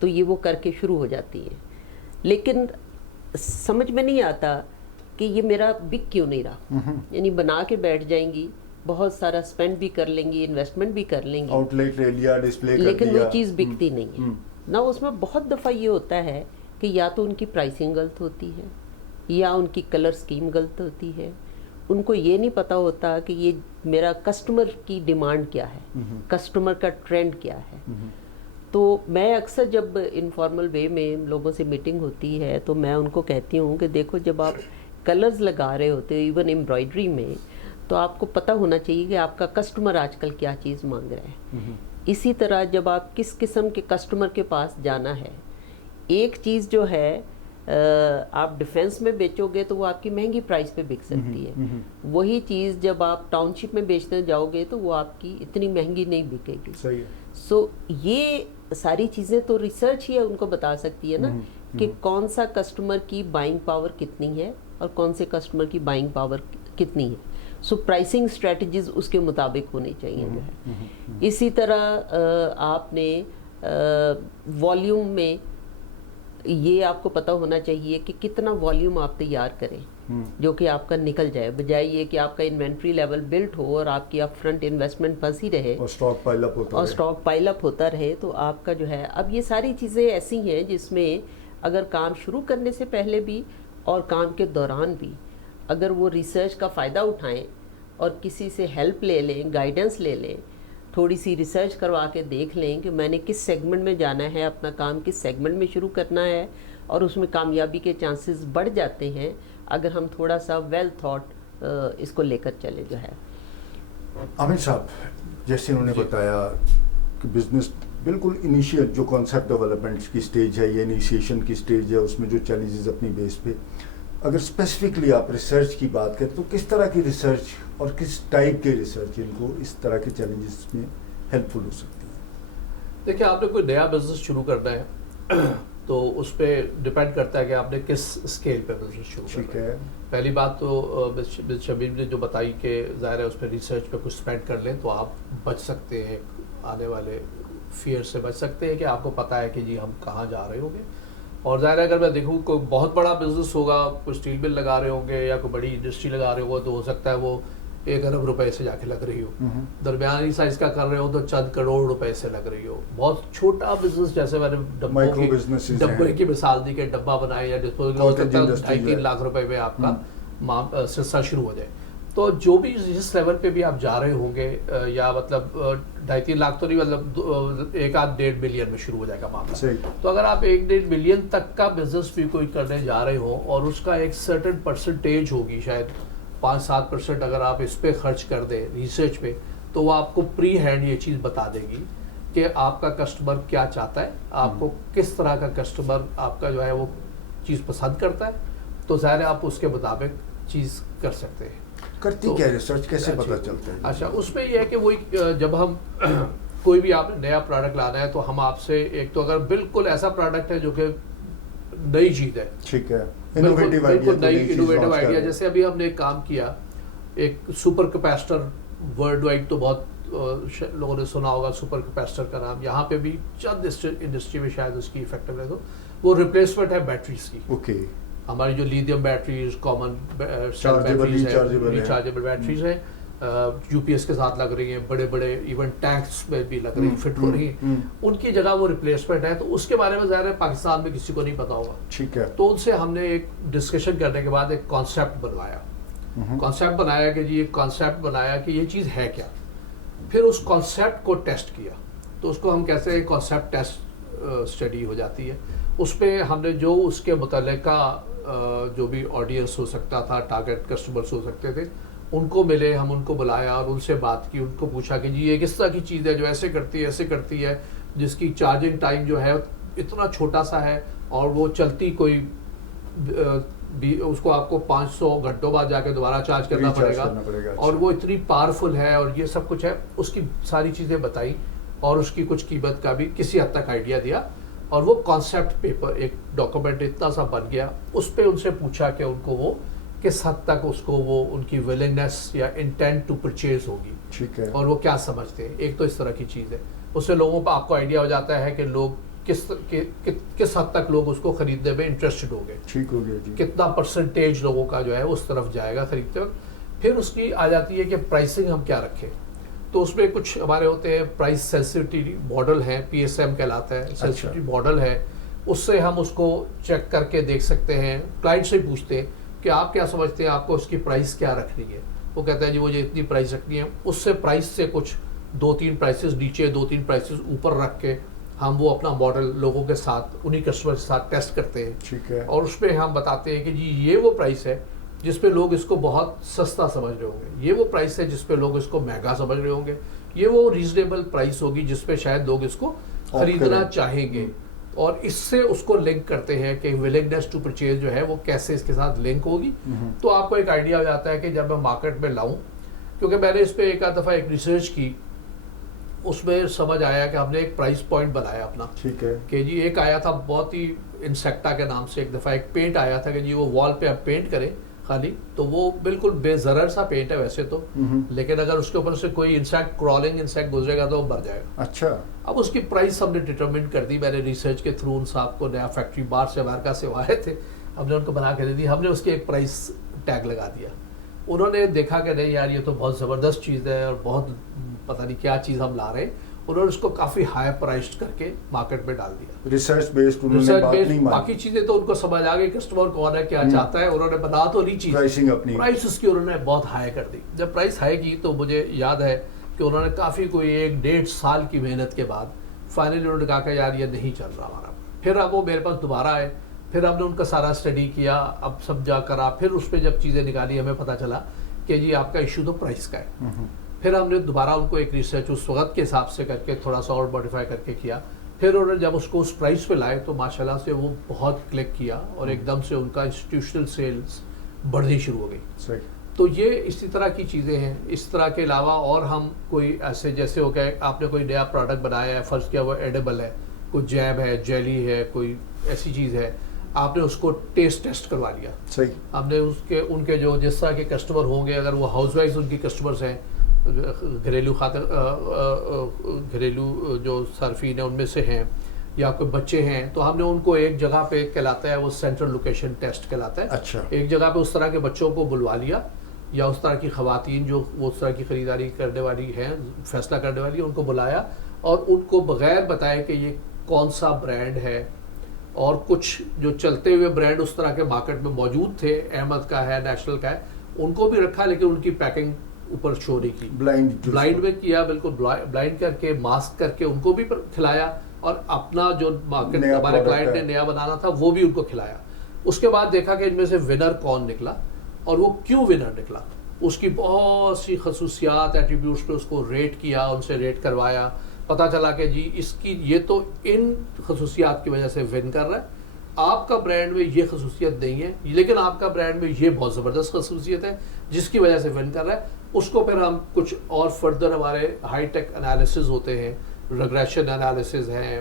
تو یہ وہ کر کے شروع ہو جاتی ہیں. لیکن سمجھ میں نہیں آتا کہ یہ میرا بک کیوں نہیں رہا. یعنی بنا کے بیٹھ جائیں گی، بہت سارا اسپینڈ بھی کر لیں گی، انویسٹمنٹ بھی کر لیں گی، آؤٹ لیٹ لے لیا، ڈسپلے کر دیا، لیکن وہ چیز بکتی نہیں ہے. نہ اس میں بہت دفعہ یہ ہوتا ہے کہ یا تو ان کی پرائسنگ غلط ہوتی ہے یا ان کی کلر سکیم غلط ہوتی ہے. ان کو یہ نہیں پتہ ہوتا کہ یہ میرا کسٹمر کی ڈیمانڈ کیا ہے، کسٹمر کا ٹرینڈ کیا ہے. تو میں اکثر جب انفارمل وے میں لوگوں سے میٹنگ ہوتی ہے تو میں ان کو کہتی ہوں کہ دیکھو، جب آپ کلرز لگا رہے ہوتے ہیں ایون ایمبرائڈری میں، تو آپ کو پتہ ہونا چاہیے کہ آپ کا کسٹمر آج کل کیا چیز مانگ رہا ہے. اسی طرح جب آپ کس قسم کے کسٹمر کے پاس جانا ہے، ایک چیز جو ہے آپ ڈیفینس میں بیچو گے تو وہ آپ کی مہنگی پرائس پہ بک سکتی ہے. وہی چیز جب آپ ٹاؤن شپ میں بیچنے جاؤ گے تو وہ آپ کی اتنی مہنگی نہیں بکے گی. سو یہ ساری چیزیں تو ریسرچ ہی ان کو بتا سکتی ہے نا کہ کون سا کسٹمر کی بائنگ پاور کتنی ہے اور کون سے کسٹمر کی بائنگ پاور کتنی ہے. سو پرائسنگ اسٹریٹجیز اس کے مطابق ہونی چاہیے جو ہے. اسی طرح آپ نے والیوم میں یہ آپ کو پتہ ہونا چاہیے کہ کتنا والیوم آپ تیار کریں جو کہ آپ کا نکل جائے، بجائے یہ کہ آپ کا انوینٹری لیول بلٹ ہو اور آپ کی اپ فرنٹ انویسٹمنٹ پھنسی رہے اور اسٹاک پائل اپ ہوتا رہے. تو آپ کا جو ہے، اب یہ ساری چیزیں ایسی ہیں جس میں اگر کام شروع کرنے سے پہلے بھی اور کام کے دوران بھی اگر وہ ریسرچ کا فائدہ اٹھائیں اور کسی سے ہیلپ لے لیں، گائیڈنس لے لیں، تھوڑی سی ریسرچ کروا کے دیکھ لیں کہ میں نے کس سیگمنٹ میں جانا ہے، اپنا کام کس سیگمنٹ میں شروع کرنا ہے، اور اس میں کامیابی کے چانسز بڑھ جاتے ہیں اگر ہم تھوڑا سا ویل تھاٹ اس کو لے کر چلے جو ہے. عامر صاحب، جیسے انہوں نے بتایا کہ بزنس بالکل انیشیل جو کانسیپٹ ڈیولپمنٹ کی سٹیج ہے، یہ انیشیشن کی سٹیج ہے، اس میں جو چیلنجز اپنی بیس پہ، اگر اسپیسیفکلی آپ ریسرچ کی بات کریں تو کس طرح کی ریسرچ اور کس ٹائپ کے ریسرچ ان کو اس طرح کے چیلنجز میں ہیلپ فل ہو سکتی ہے؟ دیکھیں، آپ نے کوئی نیا بزنس شروع کرنا ہے تو اس پہ ڈپینڈ کرتا ہے کہ آپ نے کس اسکیل پہ بزنس شروع کرنا ہے. پہلی بات تو شبیر نے جو بتائی کہ ظاہر ہے اس پہ ریسرچ پہ کچھ اسپینڈ کر لیں تو آپ بچ سکتے ہیں، آنے والے فیئر سے بچ سکتے ہیں کہ آپ کو پتہ ہے کہ جی ہم کہاں جا رہے ہوں گے. اور ظاہر ہے اگر میں دیکھوں کوئی بہت بڑا بزنس ہوگا، کوئی اسٹیل مل لگا رہے ہوں گے یا کوئی بڑی انڈسٹری لگا رہے ہو تو ہو سکتا ہے وہ 1 ارب روپے سے جا کے لگ رہی ہو. درمیانی سائز کا کر رہے ہو تو چند کروڑ روپے سے لگ رہی ہو. بہت چھوٹا بزنس، جیسے میں نے ڈبے کی مثال دی کہ ڈبہ بنائے یا ڈسپوزل، 2.5-3 لاکھ روپے میں آپ کا سلسلہ شروع ہو جائے. تو جو بھی جس لیول پہ بھی آپ جا رہے ہوں گے، یا مطلب 2.5-3 لاکھ تو نہیں، مطلب 1-1.5 ملین میں شروع ہو جائے گا معاملہ. تو اگر آپ 1-1.5 ملین تک کا بزنس بھی کوئی کرنے جا رہے ہو اور اس کا ایک سرٹن پرسنٹیج ہوگی، شاید 5-7% اگر آپ اس پہ خرچ کر دیں ریسرچ پہ، تو وہ آپ کو پری ہینڈ یہ چیز بتا دے گی کہ آپ کا کسٹمر کیا چاہتا ہے، آپ کو کس طرح کا کسٹمر آپ کا جو ہے وہ چیز پسند کرتا ہے. تو ظاہر ہے آپ اس کے مطابق چیز کر سکتے ہیں. کرتی کیا ریسرچ، کیسے پتہ چلتا ہے؟ اچھا، اس میں یہ ہے کہ وہی جب ہم کوئی بھی آپ نے نیا پروڈکٹ لانا ہے تو ہم آپ سے ایک تو اگر بالکل ایسا پروڈکٹ ہے جو کہ نئی چیز ہے، ٹھیک ہے، بالکل نئی انوویٹو آئیڈیا. جیسے ابھی ہم نے ایک کام کیا، ایک سپر کیپیسٹر، ورلڈ وائڈ تو بہت لوگوں نے سنا ہوگا سپر کیپیسٹر کا نام. یہاں پہ بھی چند انڈسٹری میں شاید اس کی افیکٹو ہے. وہ ریپلیسمنٹ ہے بیٹریز کی. اوکے، ہماری جو lithium batteries, common rechargeable batteries ہیں، یو پی ایس کے ساتھ لگ رہی ہیں, بڑے بڑے ایون ٹینکس میں بھی لگ رہی ہیں, فٹ ہو رہی ہیں, ان کی جگہ وہ ریپلیسمنٹ ہے. تو اس کے بارے میں ظاہر ہے پاکستان میں کسی کو نہیں پتا ہوگا. ٹھیک ہے. تو ان سے ہم نے ایک ڈسکشن کرنے کے بعد ایک کانسیپٹ بنوایا کہ جی ایک کانسیپٹ بنایا کہ یہ چیز ہے کیا. پھر اس کانسیپٹ کو ٹیسٹ کیا. تو اس کو ہم کہتے ہیں کانسیپٹ ٹیسٹ اسٹڈی ہو جاتی ہے. اس پہ ہم نے جو اس کے متعلقہ جو بھی آڈینس ہو سکتا تھا, ٹارگیٹ کسٹمرس ہو سکتے تھے, ان کو ملے, ہم ان کو بلایا اور ان سے بات کی, ان کو پوچھا کہ جی یہ کس طرح کی چیز ہے جو ایسے کرتی ہے جس کی چارجنگ ٹائم جو ہے اتنا چھوٹا سا ہے اور وہ چلتی کوئی اس کو آپ کو 500 گھنٹوں بعد جا کے دوبارہ چارج کرنا پڑے گا اور وہ اتنی پاورفل ہے اور یہ سب کچھ ہے. اس کی ساری چیزیں بتائی اور اس کی کچھ قیمت کا بھی کسی حد تک آئیڈیا دیا. اور وہ کانسیپٹ پیپر ایک ڈاکومنٹ اتنا سا بن گیا. اس پہ ان سے پوچھا کہ ان کو وہ کس حد تک اس کو وہ ان کی ولنگنیس یا انٹینٹ ٹو پرچیز ہوگی, ٹھیک ہے, اور وہ کیا سمجھتے ہیں. ایک تو اس طرح کی چیز ہے, اس سے لوگوں پر آپ کو آئیڈیا ہو جاتا ہے کہ لوگ کس حد تک لوگ اس کو خریدنے میں انٹرسٹڈ ہو گئے, ٹھیک ہو گیا جی, کتنا پرسنٹیج لوگوں کا جو ہے اس طرف جائے گا خریدتے وقت. پھر اس کی آ جاتی ہے کہ پرائسنگ ہم کیا رکھیں. تو اس میں کچھ ہمارے ہوتے ہیں پرائس سینسٹیوٹی ماڈل ہے, پی ایس ایم کہلاتا ہے, سینسٹیوٹی ماڈل ہے. اس سے ہم اس کو چیک کر کے دیکھ سکتے ہیں. کلائنٹ سے پوچھتے ہیں کہ آپ کیا سمجھتے ہیں, آپ کو اس کی پرائس کیا رکھنی ہے. وہ کہتا ہے جی مجھے اتنی پرائس رکھنی ہے. اس سے پرائس سے کچھ 2-3 پرائسز نیچے 2-3 پرائسز اوپر رکھ کے ہم وہ اپنا ماڈل لوگوں کے ساتھ انہی کسٹمر کے ساتھ ٹیسٹ کرتے ہیں. ٹھیک ہے, اور اس پہ ہم بتاتے ہیں کہ جی یہ وہ پرائس ہے جس پہ لوگ اس کو بہت سستا سمجھ رہے ہوں گے, یہ وہ پرائس ہے جس پہ لوگ اس کو مہنگا سمجھ رہے ہوں گے, یہ وہ ریزنیبل پرائس ہوگی جس پہ شاید لوگ اس کو خریدنا چاہیں گے. اور اس سے اس کو لنک کرتے ہیں کہ ولنگنیس ٹو پرچیز جو ہے وہ کیسے اس کے ساتھ لنک ہوگی. تو آپ کو ایک آئیڈیا ہو جاتا ہے کہ جب میں مارکیٹ میں لاؤں, کیونکہ میں نے اس پہ ایک آدھ دفعہ ایک ریسرچ کی, اس میں سمجھ آیا کہ ہم نے ایک پرائس پوائنٹ بنایا اپنا. ٹھیک ہے, کہ جی ایک آیا تھا بہت ہی انسیکٹا کے نام سے, ایک دفعہ ایک پینٹ آیا تھا کہ جی وہ وال پہ آپ پینٹ کریں خالی, تو وہ بالکل بے ضرر سا پینٹ ہے ویسے تو, لیکن اگر اس کے اوپر سے کوئی انسیکٹ کرالنگ انسیکٹ گزرے گا تو وہ مر جائے گا. اچھا, اب اس کی پرائس ہم نے ڈٹرمنٹ کر دی. میں نے ریسرچ کے تھرو ان صاحب کو نیا فیکٹری باہر سے امریکہ سے آئے تھے, ہم نے ان کو بنا کے دے دی. ہم نے اس کے ایک پرائس ٹیگ لگا دیا. انہوں نے دیکھا کہ نہیں یار یہ تو بہت زبردست چیز ہے اور بہت پتہ نہیں کیا چیز ہم لا رہے ہیں. انہوں نے اس کو کافی ہائی پرائسڈ کر کے مارکیٹ میں ڈال دیا. ریسرچ بیسڈ انہوں نے بات نہیں مانی. باقی چیزیں تو ان کو سمجھ آ گئی کسٹمر کون ہے کیا چاہتا ہے. انہوں نے بنا تو نہیں چیز, پرائسنگ اپنی, پرائس اس کی انہوں نے بہت ہائی کر دی. جب پرائس ہائی کی تو مجھے یاد ہے کہ انہوں نے کافی کوئی 1-1.5 سال کی محنت کے بعد فائنلی انہوں نے کہا کہ یار یہ نہیں چل رہا ہمارا. پھر اب وہ میرے پاس دوبارہ آئے, پھر ہم نے ان کا سارا اسٹڈی کیا, اب سمجھا کرا, پھر اس پہ جب چیزیں نکالی ہمیں پتہ چلا کہ جی آپ کا ایشو تو پرائس کا ہے. پھر ہم نے دوبارہ ان کو ایک ریسرچ اس وقت کے حساب سے کر کے تھوڑا سا اور ماڈیفائی کر کے کیا. پھر انہوں نے جب اس کو اس پرائس پہ لائے تو ماشاءاللہ سے وہ بہت کلک کیا اور ایک دم سے ان کا انسٹیٹیوشنل سیلز بڑھنی شروع ہو گئی. تو یہ اسی طرح کی چیزیں ہیں. اس طرح کے علاوہ اور ہم کوئی ایسے جیسے ہو گئے آپ نے کوئی نیا پروڈکٹ بنایا ہے, فرض کیا وہ ایڈیبل ہے, کوئی جیم ہے, جیلی ہے, کوئی ایسی چیز ہے, آپ نے اس کو ٹیسٹ کروا لیا. صحیح, ہم نے اس کے ان کے جو جس طرح کے کسٹمر ہوں گے, اگر وہ ہاؤس وائف ان کی کسٹمرز ہیں, گھریلو جو صارفین ہیں ان میں سے ہیں, یا کوئی بچے ہیں, تو ہم نے ان کو ایک جگہ پہ کہلاتا ہے وہ سینٹرل لوکیشن ٹیسٹ کہلاتا ہے. اچھا, ایک جگہ پہ اس طرح کے بچوں کو بلوا لیا یا اس طرح کی خواتین جو وہ اس طرح کی خریداری کرنے والی ہیں, فیصلہ کرنے والی, ان کو بلایا اور ان کو بغیر بتائے کہ یہ کون سا برانڈ ہے, اور کچھ جو چلتے ہوئے برانڈ اس طرح کے مارکیٹ میں موجود تھے, احمد کا ہے, نیشنل کا ہے, ان کو بھی رکھا لیکن ان کی پیکنگ اوپر شو نہیں کی, بلائنڈ میں کیا, بالکل بلائنڈ کر کے ماسک کر کے ان کو بھی کھلایا, اور اپنا جو مارکیٹ ہمارے کلائنٹ نے نیا بنانا تھا وہ بھی ان کو کھلایا. اس کے بعد دیکھا کہ ان میں سے ونر کون نکلا اور وہ کیوں ونر نکلا. اس کی بہت سی خصوصیات ایٹریبیوٹس پہ اس کو ریٹ کیا, ان سے ریٹ کروایا, پتہ چلا کہ جی اس کی یہ تو ان خصوصیات کی وجہ سے ون کر رہا ہے, آپ کا برانڈ میں یہ خصوصیت نہیں ہے لیکن آپ کا برانڈ میں یہ بہت زبردست خصوصیت ہے جس کی وجہ سے ون کر رہا ہے. اس کو پھر ہم کچھ اور فردر ہمارے ہائی ٹیک انالیسز ہوتے ہیں, ریگریشن انالیسز ہیں,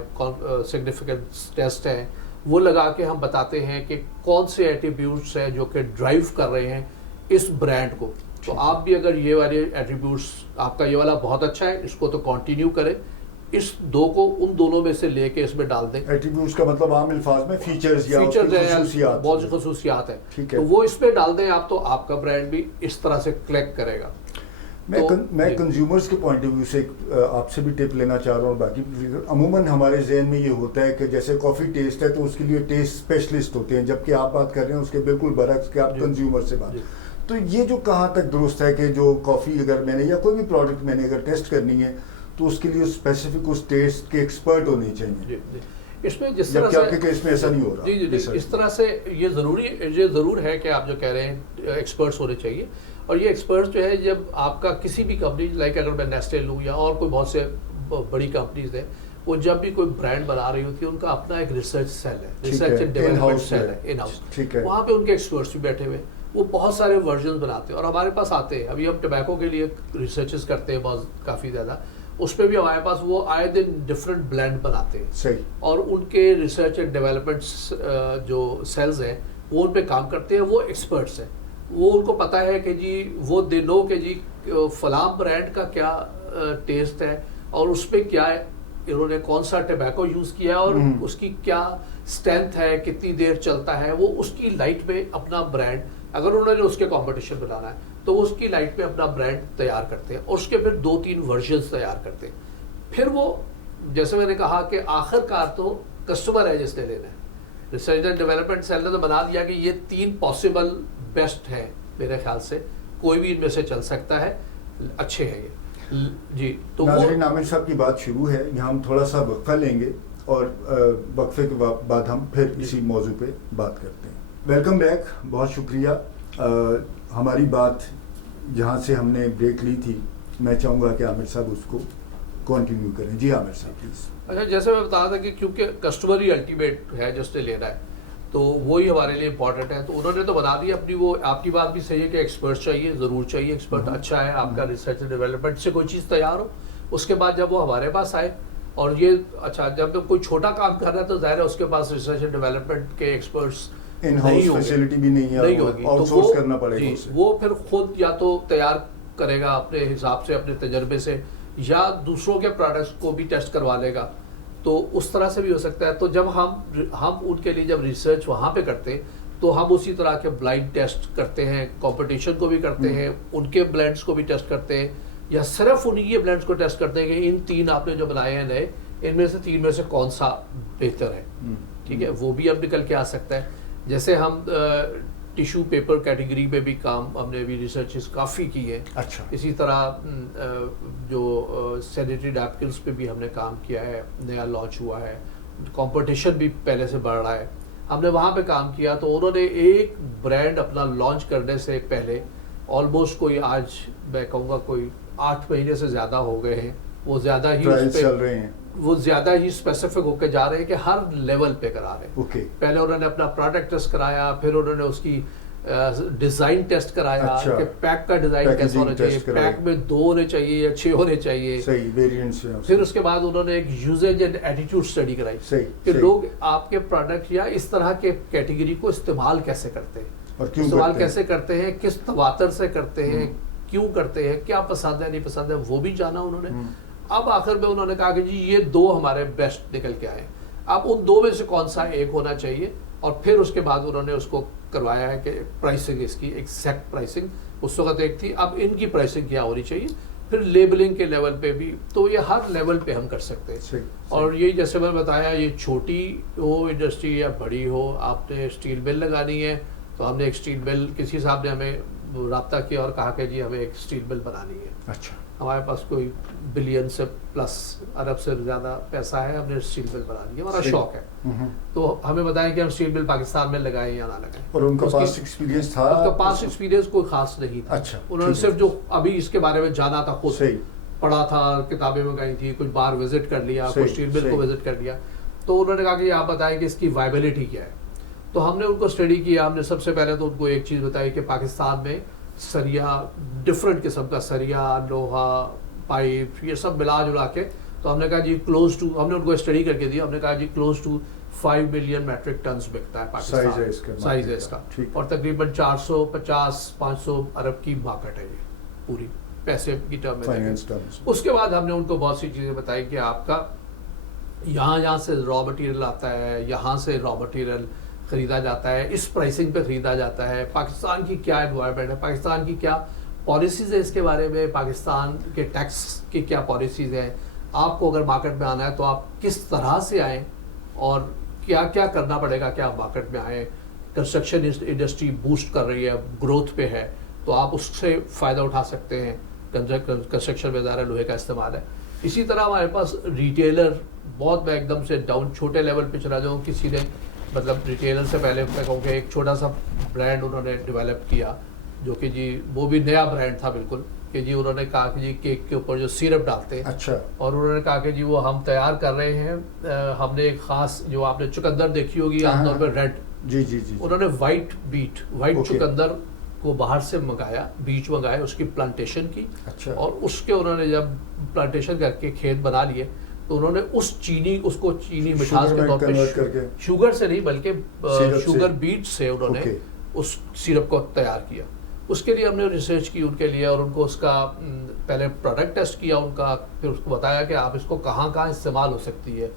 سگنیفیکنس ٹیسٹ ہیں, وہ لگا کے ہم بتاتے ہیں کہ کون سے ایٹریبیوٹس ہیں جو کہ ڈرائیو کر رہے ہیں اس برانڈ کو. تو آپ بھی اگر یہ والے ایٹریبیوٹس, آپ کا یہ والا بہت اچھا ہے, اس کو تو کنٹینیو کریں, اس دو کو ان دونوں میں سے لے کے اس میں ڈال دیں. ایٹریبیوٹس کا مطلب عام الفاظ میں فیچرز یا خصوصیات, بہت سی خصوصیات ہیں, تو وہ اس میں ڈال دیں آپ, تو آپ کا برانڈ بھی اس طرح سے کلیک کرے گا. میں کنزیومرز کے پوائنٹ آف ویو سے آپ سے بھی ٹپ لینا چاہ رہا ہوں. اور باقی عموماً ہمارے ذہن میں یہ ہوتا ہے کہ جیسے کافی ٹیسٹ ہے تو اس کے لیے ٹیسٹ اسپیشلسٹ ہوتے ہیں, جبکہ آپ بات کر رہے ہیں اس کے بالکل برعکس کہ آپ کنزیومر سے بات. تو یہ جو کہاں تک درست ہے کہ جو کافی اگر میں نے یا کوئی بھی پروڈکٹ میں نے اگر ٹیسٹ کرنی ہے تو اس کے لیے اسپیسیفک اس ٹیسٹ کے ایکسپرٹ ہونے چاہیے, اس میں جس طرح جبکہ آپ کے کیس میں ایسا نہیں ہو رہا. جی اس طرح سے یہ ضرور ہے کہ آپ جو کہہ رہے ہیں ایکسپرٹس ہونے چاہیے. اور یہ ایکسپرٹس جو ہے جب آپ کا کسی بھی کمپنی لائک اگر میں نیسٹے لوں یا اور کوئی بہت سے بڑی کمپنیز ہیں, وہ جب بھی کوئی برانڈ بنا رہی ہوتی ہے ان کا اپنا ایک ریسرچ سیل ہے, ریسرچ اینڈ ڈیولپمنٹ سیل ہے ان ہاؤس. وہاں پہ ان کے ایکسپرٹس بھی بیٹھے ہوئے, وہ بہت سارے ورژنز بناتے ہیں اور ہمارے پاس آتے ہیں. ابھی ہم ٹبیکو کے لیے ریسرچز کرتے ہیں بہت کافی زیادہ, اس پہ بھی ہمارے پاس وہ آئے دن ڈفرینٹ بلینڈ بناتے ہیں. صحیح. اور ان کے ریسرچ اینڈ ڈیولپمنٹ جو سیلز ہیں وہ ان پہ کام کرتے ہیں, وہ ایکسپرٹس ہیں. وہ ان کو پتہ ہے کہ جی وہ دے نو کہ جی فلاں برانڈ کا کیا ٹیسٹ ہے اور اس پہ کیا ہے, انہوں نے کون سا ٹبیکو یوز کیا ہے اور اس کی کیا اسٹرینتھ ہے, کتنی دیر چلتا ہے. وہ اس کی لائٹ میں اپنا برانڈ, اگر انہوں نے اس کے کمپٹیشن بنانا ہے تو وہ اس کی لائٹ میں اپنا برانڈ تیار کرتے ہیں اور اس کے پھر 2-3 ورژنز تیار کرتے ہیں. پھر وہ جیسے میں نے کہا کہ آخر کار تو کسٹمر ہے جس نے لینا ہے. ریسرچ اینڈ ڈیولپمنٹ سیل نے تو بنا دیا کہ یہ 3 پاسبل بیسٹ ہیں, میرے خیال سے کوئی بھی ان میں سے چل سکتا ہے, اچھے ہیں یہ. جی تو ناظرین, عامر صاحب کی بات شروع ہے, یہاں ہم تھوڑا سا وقفہ لیں گے اور وقفے کے بعد ہم پھر اسی موضوع پہ بات کرتے ہیں. ویلکم بیک, بہت شکریہ. ہماری بات جہاں سے ہم نے بریک لی تھی, میں چاہوں گا کہ عامر صاحب اس کو کنٹینیو کریں. جی عامر صاحب پلیز. اچھا, جیسے میں بتا تھا کہ کیونکہ کسٹمر ہی الٹیمیٹ ہے جس نے لینا ہے تو وہی ہمارے لیے امپورٹنٹ ہے. تو انہوں نے تو بنا دی اپنی, وہ آپ کی بات بھی صحیح ہے کہ ایکسپرٹ چاہیے, ضرور چاہیے. ایکسپرٹ اچھا ہے, آپ کا ریسرچ اینڈ ڈیولپمنٹ سے کوئی چیز تیار ہو, اس کے بعد جب وہ ہمارے پاس آئے اور یہ اچھا جب کوئی چھوٹا کام کر رہا ہے تو ظاہر ہے اس کے پاس ریسرچ اینڈ ڈیولپمنٹ کے ایکسپرٹس ان ہاؤس فیسلٹی بھی نہیں ہوگی, آؤٹ سورس کرنا پڑے گا. وہ پھر خود یا تو تیار کرے گا اپنے حساب سے, اپنے تجربے سے, یا دوسروں کے پروڈکٹس کو بھی ٹیسٹ کروا لے گا. تو اس طرح سے بھی ہو سکتا ہے. تو جب ہم ان کے لیے جب ریسرچ وہاں پہ کرتے ہیں تو ہم اسی طرح کے بلائنڈ ٹیسٹ کرتے ہیں, کمپٹیشن کو بھی کرتے ہیں, ان کے بلینڈس کو بھی ٹیسٹ کرتے ہیں, یا صرف ان یہ بلینڈس کو ٹیسٹ کرتے ہیں کہ ان 3 آپ نے جو بنائے ہیں نئے, ان میں سے 3 میں سے کون سا بہتر ہے. ٹھیک ہے, وہ بھی اب نکل کے آ سکتا ہے. جیسے ہم ٹیشو پیپر کیٹیگری پہ بھی کام, ہم نے بھی ریسرچز کافی کی ہے. اچھا. اسی طرح جو سینیٹری نیپکنس پہ بھی ہم نے کام کیا ہے, نیا لانچ ہوا ہے. کمپٹیشن بھی پہلے سے بڑھ رہا ہے, ہم نے وہاں پہ کام کیا. تو انہوں نے ایک برانڈ اپنا لانچ کرنے سے پہلے آلموسٹ کوئی, آج میں کہوں گا کوئی 8 مہینے سے زیادہ ہو گئے ہیں, وہ زیادہ ہی چل رہے ہیں, وہ زیادہ ہی اسپیسیفک ہو کے جا رہے ہیں کہ ہر لیول پہ کرا رہے ہیں. پہلے انہوں نے اپنا پروڈکٹ ٹیسٹ کرایا, پھر انہوں نے اس کی ڈیزائن ٹیسٹ کرایا کہ پیک کا ڈیزائن کیسا ہونا چاہیے, پیک میں 2 ہونے چاہیے یا 6 ہونے چاہیے. پھر اس کے بعد انہوں نے ایک یوزیج اینڈ ایٹیٹیوڈ اسٹڈی کرائی کہ لوگ آپ کے پروڈکٹ یا اس طرح کے کیٹیگری کو استعمال کیسے کرتے ہیں, استعمال کیسے کرتے ہیں, کس تواتر سے کرتے ہیں, کیوں کرتے ہیں, کیا پسند ہے نہیں پسند ہے, وہ بھی جانا انہوں نے. اب آخر میں انہوں نے کہا کہ جی یہ 2 ہمارے بیسٹ نکل کے آئے, اب ان 2 میں سے کون سا ایک ہونا چاہیے. اور پھر اس کے بعد انہوں نے اس کو کروایا ہے کہ پرائسنگ, اس کی ایگزیکٹ پرائسنگ اس وقت ایک تھی, اب ان کی پرائسنگ کیا ہونی چاہیے. پھر لیبلنگ کے لیول پہ بھی, تو یہ ہر لیول پہ ہم کر سکتے ہیں. اور یہ جیسے میں نے بتایا, یہ چھوٹی ہو انڈسٹری یا بڑی ہو, آپ نے اسٹیل مل لگانی ہے تو ہم نے ایک اسٹیل مل, کسی صاحب نے ہمیں رابطہ کیا اور کہا کہ جی ہمیں ایک اسٹیل مل بنانی ہے. اچھا. ہمارے پاس کوئی بلین سے پلس ارب سے زیادہ پیسہ ہے, ہم نے اسٹیل مل بنا دی, ہمارا شوق ہے. تو ہمیں بتائیں کہ ہم اسٹیل مل پاکستان میں لگائیں یا نہ لگائیں. اور ان کا پاس ایکسپیرینس تھا, ان کا پاس ایکسپیرینس کوئی خاص نہیں تھا. اچھا. انہوں نے صرف جو ابھی اس کے بارے میں جانا تھا, خود پڑھا تھا, کتابیں منگائی تھی, کچھ بار وزٹ کر لیا, کوئی اسٹیل مل کو وزٹ کر لیا. تو انہوں نے کہا کہ آپ بتائیں کہ اس کی وائبلٹی کیا ہے. تو ہم نے ان کو اسٹڈی کیا. ہم نے سب سے پہلے تو ان کو ایک چیز بتائی کہ پاکستان میں سریا, ڈفرینٹ قسم کا سریا, لوہا, پائپ, یہ سب ملا جلا کے, تو ہم نے کہا جی کلوز ٹو, ہم نے ان کو اسٹڈی کر کے دیا, ہم نے کہا جی close to 5 million metric tons بکتا ہے پاکستان, سائز ہے اس کا, اور تقریباً 450-500 ارب کی مارکیٹ ہے یہ پوری پیسے کی ٹرم میں. اس کے بعد ہم نے ان کو بہت سی چیزیں بتائی کہ آپ کا یہاں سے را مٹیریل آتا ہے, یہاں سے را مٹیریل خریدا جاتا ہے, اس پرائسنگ پہ خریدا جاتا ہے, پاکستان کی کیا انوائرمنٹ ہے, پاکستان کی کیا پالیسیز ہیں اس کے بارے میں، پاکستان کے ٹیکس کی کیا پالیسیز ہیں، آپ کو اگر مارکیٹ میں آنا ہے تو آپ کس طرح سے آئیں اور کیا کیا کرنا پڑے گا کہ آپ مارکیٹ میں آئیں. کنسٹرکشن انڈسٹری بوسٹ کر رہی ہے، گروتھ پہ ہے، تو آپ اس سے فائدہ اٹھا سکتے ہیں. کنسٹرکشن میں ظاہر لوہے کا استعمال ہے. اسی طرح ہمارے پاس ریٹیلر بہت، میں ایک دم سے ڈاؤن چھوٹے لیول پہ چلا جاؤں، کسی نے مطلب ریٹیلر سے پہلے میں کہوں کہ ایک چھوٹا سا برانڈ انہوں نے ڈیولپ کیا، جو کہ جی وہ بھی نیا برانڈ تھا بالکل، کہ جی انہوں نے کہا کہ جی کیک کے اوپر جو سیرپ ڈالتے ہیں، اچھا، اور انہوں نے کہا کہ جی وہ ہم تیار کر رہے ہیں. ہم نے ایک خاص، جو آپ نے چقندر دیکھی ہوگی عام طور پہ ریڈ، جی جی جی، انہوں نے وائٹ چقندر کو باہر سے منگایا، بیج منگائے، اس کی پلانٹیشن کی، اچھا، اور اس کے انہوں نے جب پلانٹیشن کر کے کھیت بنا لیے تو انہوں نے اس کو چینی مٹھاس کے طور پہ، شوگر سے نہیں بلکہ شوگر بیٹ سے انہوں نے اس سیرپ کو تیار کیا. اس کے لیے ہم نے ریسرچ کی ان کے لیے، اور ان کو اس کا پہلے پروڈکٹ ٹیسٹ کیا ان کا، پھر اس کو بتایا کہ آپ اس کو کہاں کہاں استعمال ہو سکتی ہے.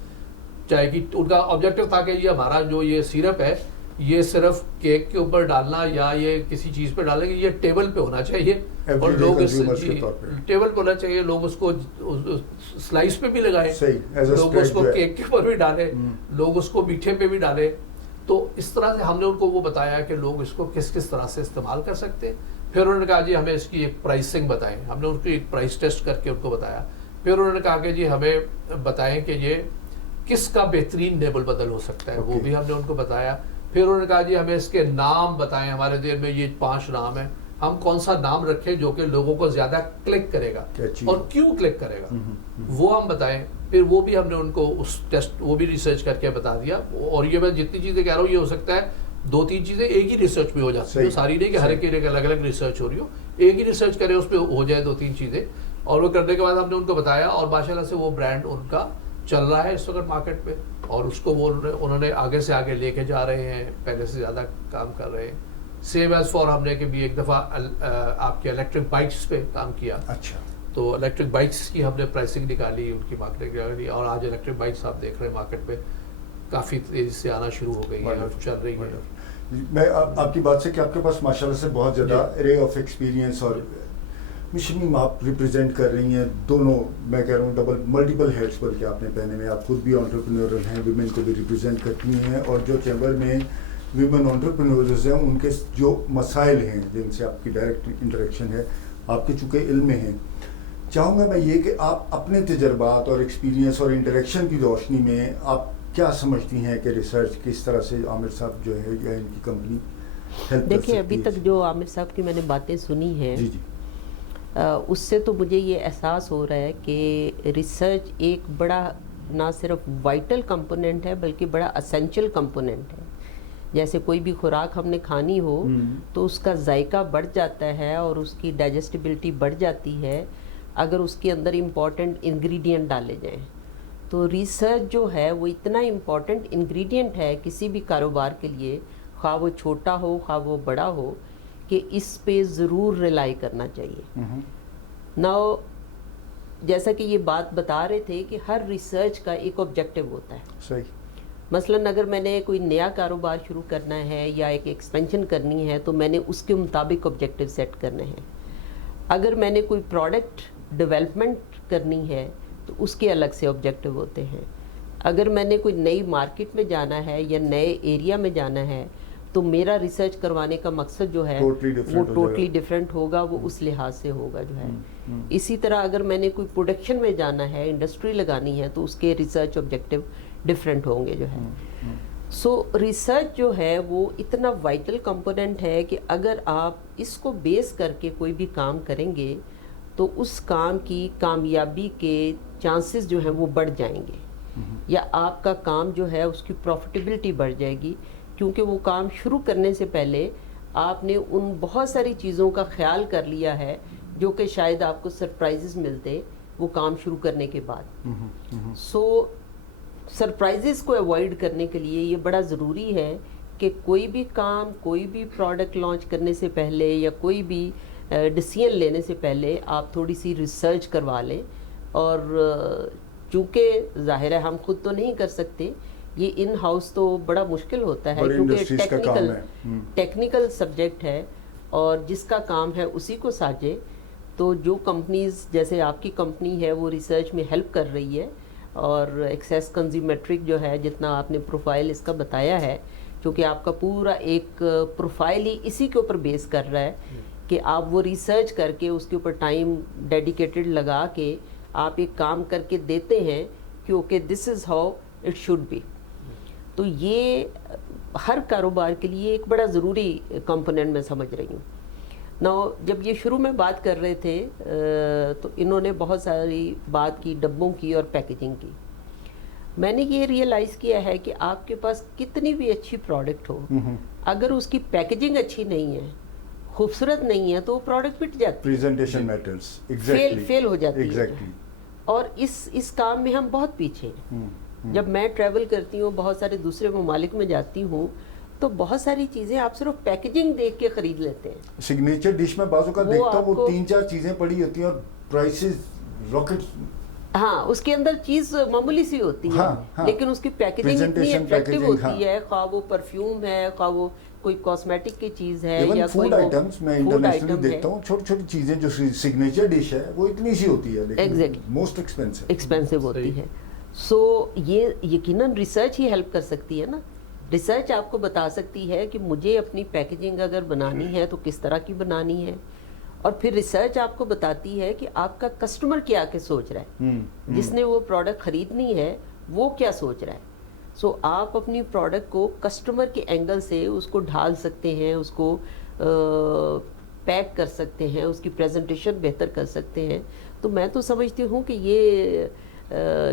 چاہے کہ ان کا آبجیکٹو تھا کہ یہ ہمارا جو یہ سیرپ ہے یہ صرف کیک کے اوپر ڈالنا یا یہ کسی چیز پہ ڈالیں گے، یہ ٹیبل پہ ہونا چاہیے، اور لوگ ٹیبل پہ ہونا چاہیے، لوگ اس کو سلائس پہ بھی لگائیں، لوگ اس کو کیک کے اوپر بھی ڈالیں، لوگ اس کو میٹھے پہ بھی ڈالیں. تو اس طرح سے ہم نے ان کو وہ بتایا کہ لوگ اس کو کس کس طرح سے استعمال کر سکتے ہیں. پھر انہوں نے کہا جی ہمیں اس کی ایک پرائسنگ بتائیں، ہم نے ان کی ایک پرائس ٹیسٹ کر کے ان کو بتایا. پھر انہوں نے کہا کہ جی ہمیں بتائیں کہ یہ کس کا بہترین نیبل بدل ہو سکتا ہے، وہ بھی ہم نے ان کو بتایا. پھر انہوں نے کہا جی ہمیں اس کے نام بتائیں، ہمارے ذہن میں یہ 5 نام ہیں، ہم کون سا نام رکھیں جو کہ لوگوں کو زیادہ کلک کرے گا اور کیوں کلک کرے گا، وہ ہم بتائیں. پھر وہ بھی ہم نے ان کو اس ٹیسٹ، وہ بھی ریسرچ کر کے بتا دیا. اور یہ میں جتنی چیزیں کہہ رہا ہوں یہ ہو سکتا ہے 2-3 چیزیں ایک ہی ریسرچ میں ہو جاتی ہیں، ساری نہیں کہ ہر ایک الگ الگ ریسرچ ہو رہی ہو، ایک ہی ریسرچ کرے اس پہ ہو جائے 2-3 چیزیں. اور وہ کرنے کے بعد ہم نے ان کو بتایا، اور ماشاءاللہ سے وہ برانڈ ان کا چل رہا ہے اس وقت مارکیٹ پہ، اور اس کو وہ انہوں نے آگے سے آگے لے کے جا رہے ہیں، پہلے سے زیادہ کام کر رہے ہیں. سیم ایز فار ہم نے کہ بھی ایک دفعہ آپ کے الیکٹرک بائکس پہ کام کیا. اچھا، تو الیکٹرک بائکس کی ہم نے پرائسنگ نکالی، ان کی مارکیٹنگ نکالی، اور آج الیکٹرک بائکس آپ دیکھ رہے ہیں مارکیٹ پہ کافی تیزی سے آنا شروع ہو گئی ہیں اور چل رہی ہیں. میں آپ کی بات سے کہ آپ کے پاس ماشاءاللہ سے بہت زیادہ رے آف ایکسپیرینس، اور مشنیم آپ ریپرزینٹ کر رہی ہیں دونوں، میں کہہ رہا ہوں ملٹیپل ہیڈس بلکہ آپ نے پہنے میں، آپ خود بھی انٹرپرینور ہیں، ویمن کو بھی ریپرزینٹ کرتی ہیں، اور جو چیمبر میں ویمن انٹرپرینورز ہیں ان کے جو مسائل ہیں جن سے آپ کی ڈائریکٹ انٹریکشن ہے، آپ کے چونکہ علم میں ہیں. چاہوں گا میں یہ کہ آپ اپنے تجربات اور ایکسپیرینس اور انٹریکشن کی روشنی میں آپ کیا سمجھتی ہیں کہ ریسرچ کس طرح سے عامر صاحب جو ہے یا ان کی کمپنی ہیلپ کر سکتی ہے؟ دیکھیں ابھی تک جو عامر صاحب کی میں نے باتیں سنی ہیں، جی جی، اس سے تو مجھے یہ احساس ہو رہا ہے کہ ریسرچ ایک بڑا نہ صرف وائٹل کمپوننٹ ہے بلکہ بڑا اسینشل کمپوننٹ ہے. جیسے کوئی بھی خوراک ہم نے کھانی ہو تو اس کا ذائقہ بڑھ جاتا ہے اور اس کی ڈائجسٹیبلٹی بڑھ جاتی ہے اگر اس کے اندر امپورٹنٹ انگریڈینٹ ڈالے جائیں. تو ریسرچ جو ہے وہ اتنا امپورٹنٹ انگریڈینٹ ہے کسی بھی کاروبار کے لیے، خواہ وہ چھوٹا ہو خواہ وہ بڑا ہو، کہ اس پہ ضرور ریلائی کرنا چاہیے. ناؤ جیسا کہ یہ بات بتا رہے تھے کہ ہر ریسرچ کا ایک آبجیکٹیو ہوتا ہے. صحیح. مثلاً اگر میں نے کوئی نیا کاروبار شروع کرنا ہے یا ایک ایکسپینشن کرنی ہے تو میں نے اس کے مطابق آبجیکٹیو سیٹ کرنے ہیں. اگر میں نے کوئی پروڈکٹ ڈیولپمنٹ کرنی ہے تو اس کے الگ سے آبجیکٹیو ہوتے ہیں. اگر میں نے کوئی نئی مارکیٹ میں جانا ہے یا نئے ایریا میں جانا ہے تو میرا ریسرچ کروانے کا مقصد جو ہے وہ ٹوٹلی ڈفرینٹ ہوگا، وہ اس لحاظ سے ہوگا جو ہے. اسی طرح اگر میں نے کوئی پروڈکشن میں جانا ہے، انڈسٹری لگانی ہے، تو اس کے ریسرچ آبجیکٹیو ڈفرینٹ ہوں گے جو ہے. سو ریسرچ جو ہے وہ اتنا وائٹل کمپوننٹ ہے کہ اگر آپ اس کو بیس کر کے کوئی بھی کام کریں گے تو اس کام کی کامیابی کے چانسز جو ہیں وہ بڑھ جائیں گے، یا آپ کا کام جو ہے اس کی پروفٹیبلٹی بڑھ جائے گی، کیونکہ وہ کام شروع کرنے سے پہلے آپ نے ان بہت ساری چیزوں کا خیال کر لیا ہے جو کہ شاید آپ کو سرپرائزز ملتے وہ کام شروع کرنے کے بعد. سو سرپرائزز کو اوائڈ کرنے کے لیے یہ بڑا ضروری ہے کہ کوئی بھی کام، کوئی بھی پروڈکٹ لانچ کرنے سے پہلے یا کوئی بھی ڈیسیژن لینے سے پہلے آپ تھوڑی سی ریسرچ کروا لیں. اور چونکہ ظاہر ہے ہم خود تو نہیں کر سکتے، یہ ان ہاؤس تو بڑا مشکل ہوتا ہے کیونکہ ٹیکنیکل سبجیکٹ ہے. اور جس کا کام ہے اسی کو سانچے. تو جو کمپنیز جیسے آپ کی کمپنی ہے وہ ریسرچ میں ہیلپ کر رہی ہے, اور ایکسیس کنزیومیٹرک جو ہے جتنا آپ نے پروفائل اس کا بتایا ہے, کیونکہ آپ کا پورا ایک پروفائل ہی اسی کے اوپر بیس کر رہا ہے کہ آپ وہ ریسرچ کر کے اس کے اوپر ٹائم ڈیڈیکیٹڈ لگا کے آپ ایک کام کر کے دیتے ہیں کیونکہ this is how it should be. تو یہ ہر کاروبار کے لیے ایک بڑا ضروری کمپوننٹ میں سمجھ رہی ہوں. جب یہ شروع میں بات کر رہے تھے تو انہوں نے بہت ساری بات کی ڈبوں کی اور پیکیجنگ کی. میں نے یہ ریئلائز کیا ہے کہ آپ کے پاس کتنی بھی اچھی پروڈکٹ ہو, اگر اس کی پیکیجنگ اچھی نہیں ہے, خوبصورت نہیں ہے, تو وہ پروڈکٹ پٹ جاتی پریزنٹیشن میٹرز, فیل ہو جاتی ہے. اور اس کام میں ہم بہت پیچھے ہیں. جب میں ٹریول کرتی ہوں, بہت سارے دوسرے ممالک میں جاتی ہوں, تو بہت ساری چیزیں آپ صرف پیکیجنگ دیکھ کے خرید لیتے ہیں. سگنیچر ڈش میں بعض اوقات دیکھتا ہوں وہ 3-4 چیزیں پڑی ہوتی ہیں اور پرائسز راکٹ. ہاں, اس کے اندر چیز معمولی سی ہوتی ہے, لیکن اس کی پیکیجنگ اتنی اٹریکٹیو ہوتی ہے, خواہ وہ پرفیوم ہے, خواہ وہ کوئی کاسمیٹک کی چیز ہے, یا فوڈ آئٹمس میں انٹرنیشنلی دیکھتا ہوں چھوٹی چھوٹی چیزیں جو سگنیچر ڈش ہے وہ اتنی سی ہوتی ہے, لیکن موسٹ ایکسپینسو ہوتی ہے. سو یہ یقیناً ریسرچ ہی ہیلپ کر سکتی ہے نا. ریسرچ آپ کو بتا سکتی ہے کہ مجھے اپنی پیکیجنگ اگر بنانی ہے تو کس طرح کی بنانی ہے, اور پھر ریسرچ آپ کو بتاتی ہے کہ آپ کا کسٹمر کیا کے سوچ رہا ہے, جس نے وہ پروڈکٹ خریدنی ہے وہ کیا سوچ رہا ہے. سو آپ اپنی پروڈکٹ کو کسٹمر کے اینگل سے اس کو ڈھال سکتے ہیں, اس کو پیک کر سکتے ہیں, اس کی پریزنٹیشن بہتر کر سکتے ہیں. تو میں تو سمجھتی ہوں کہ یہ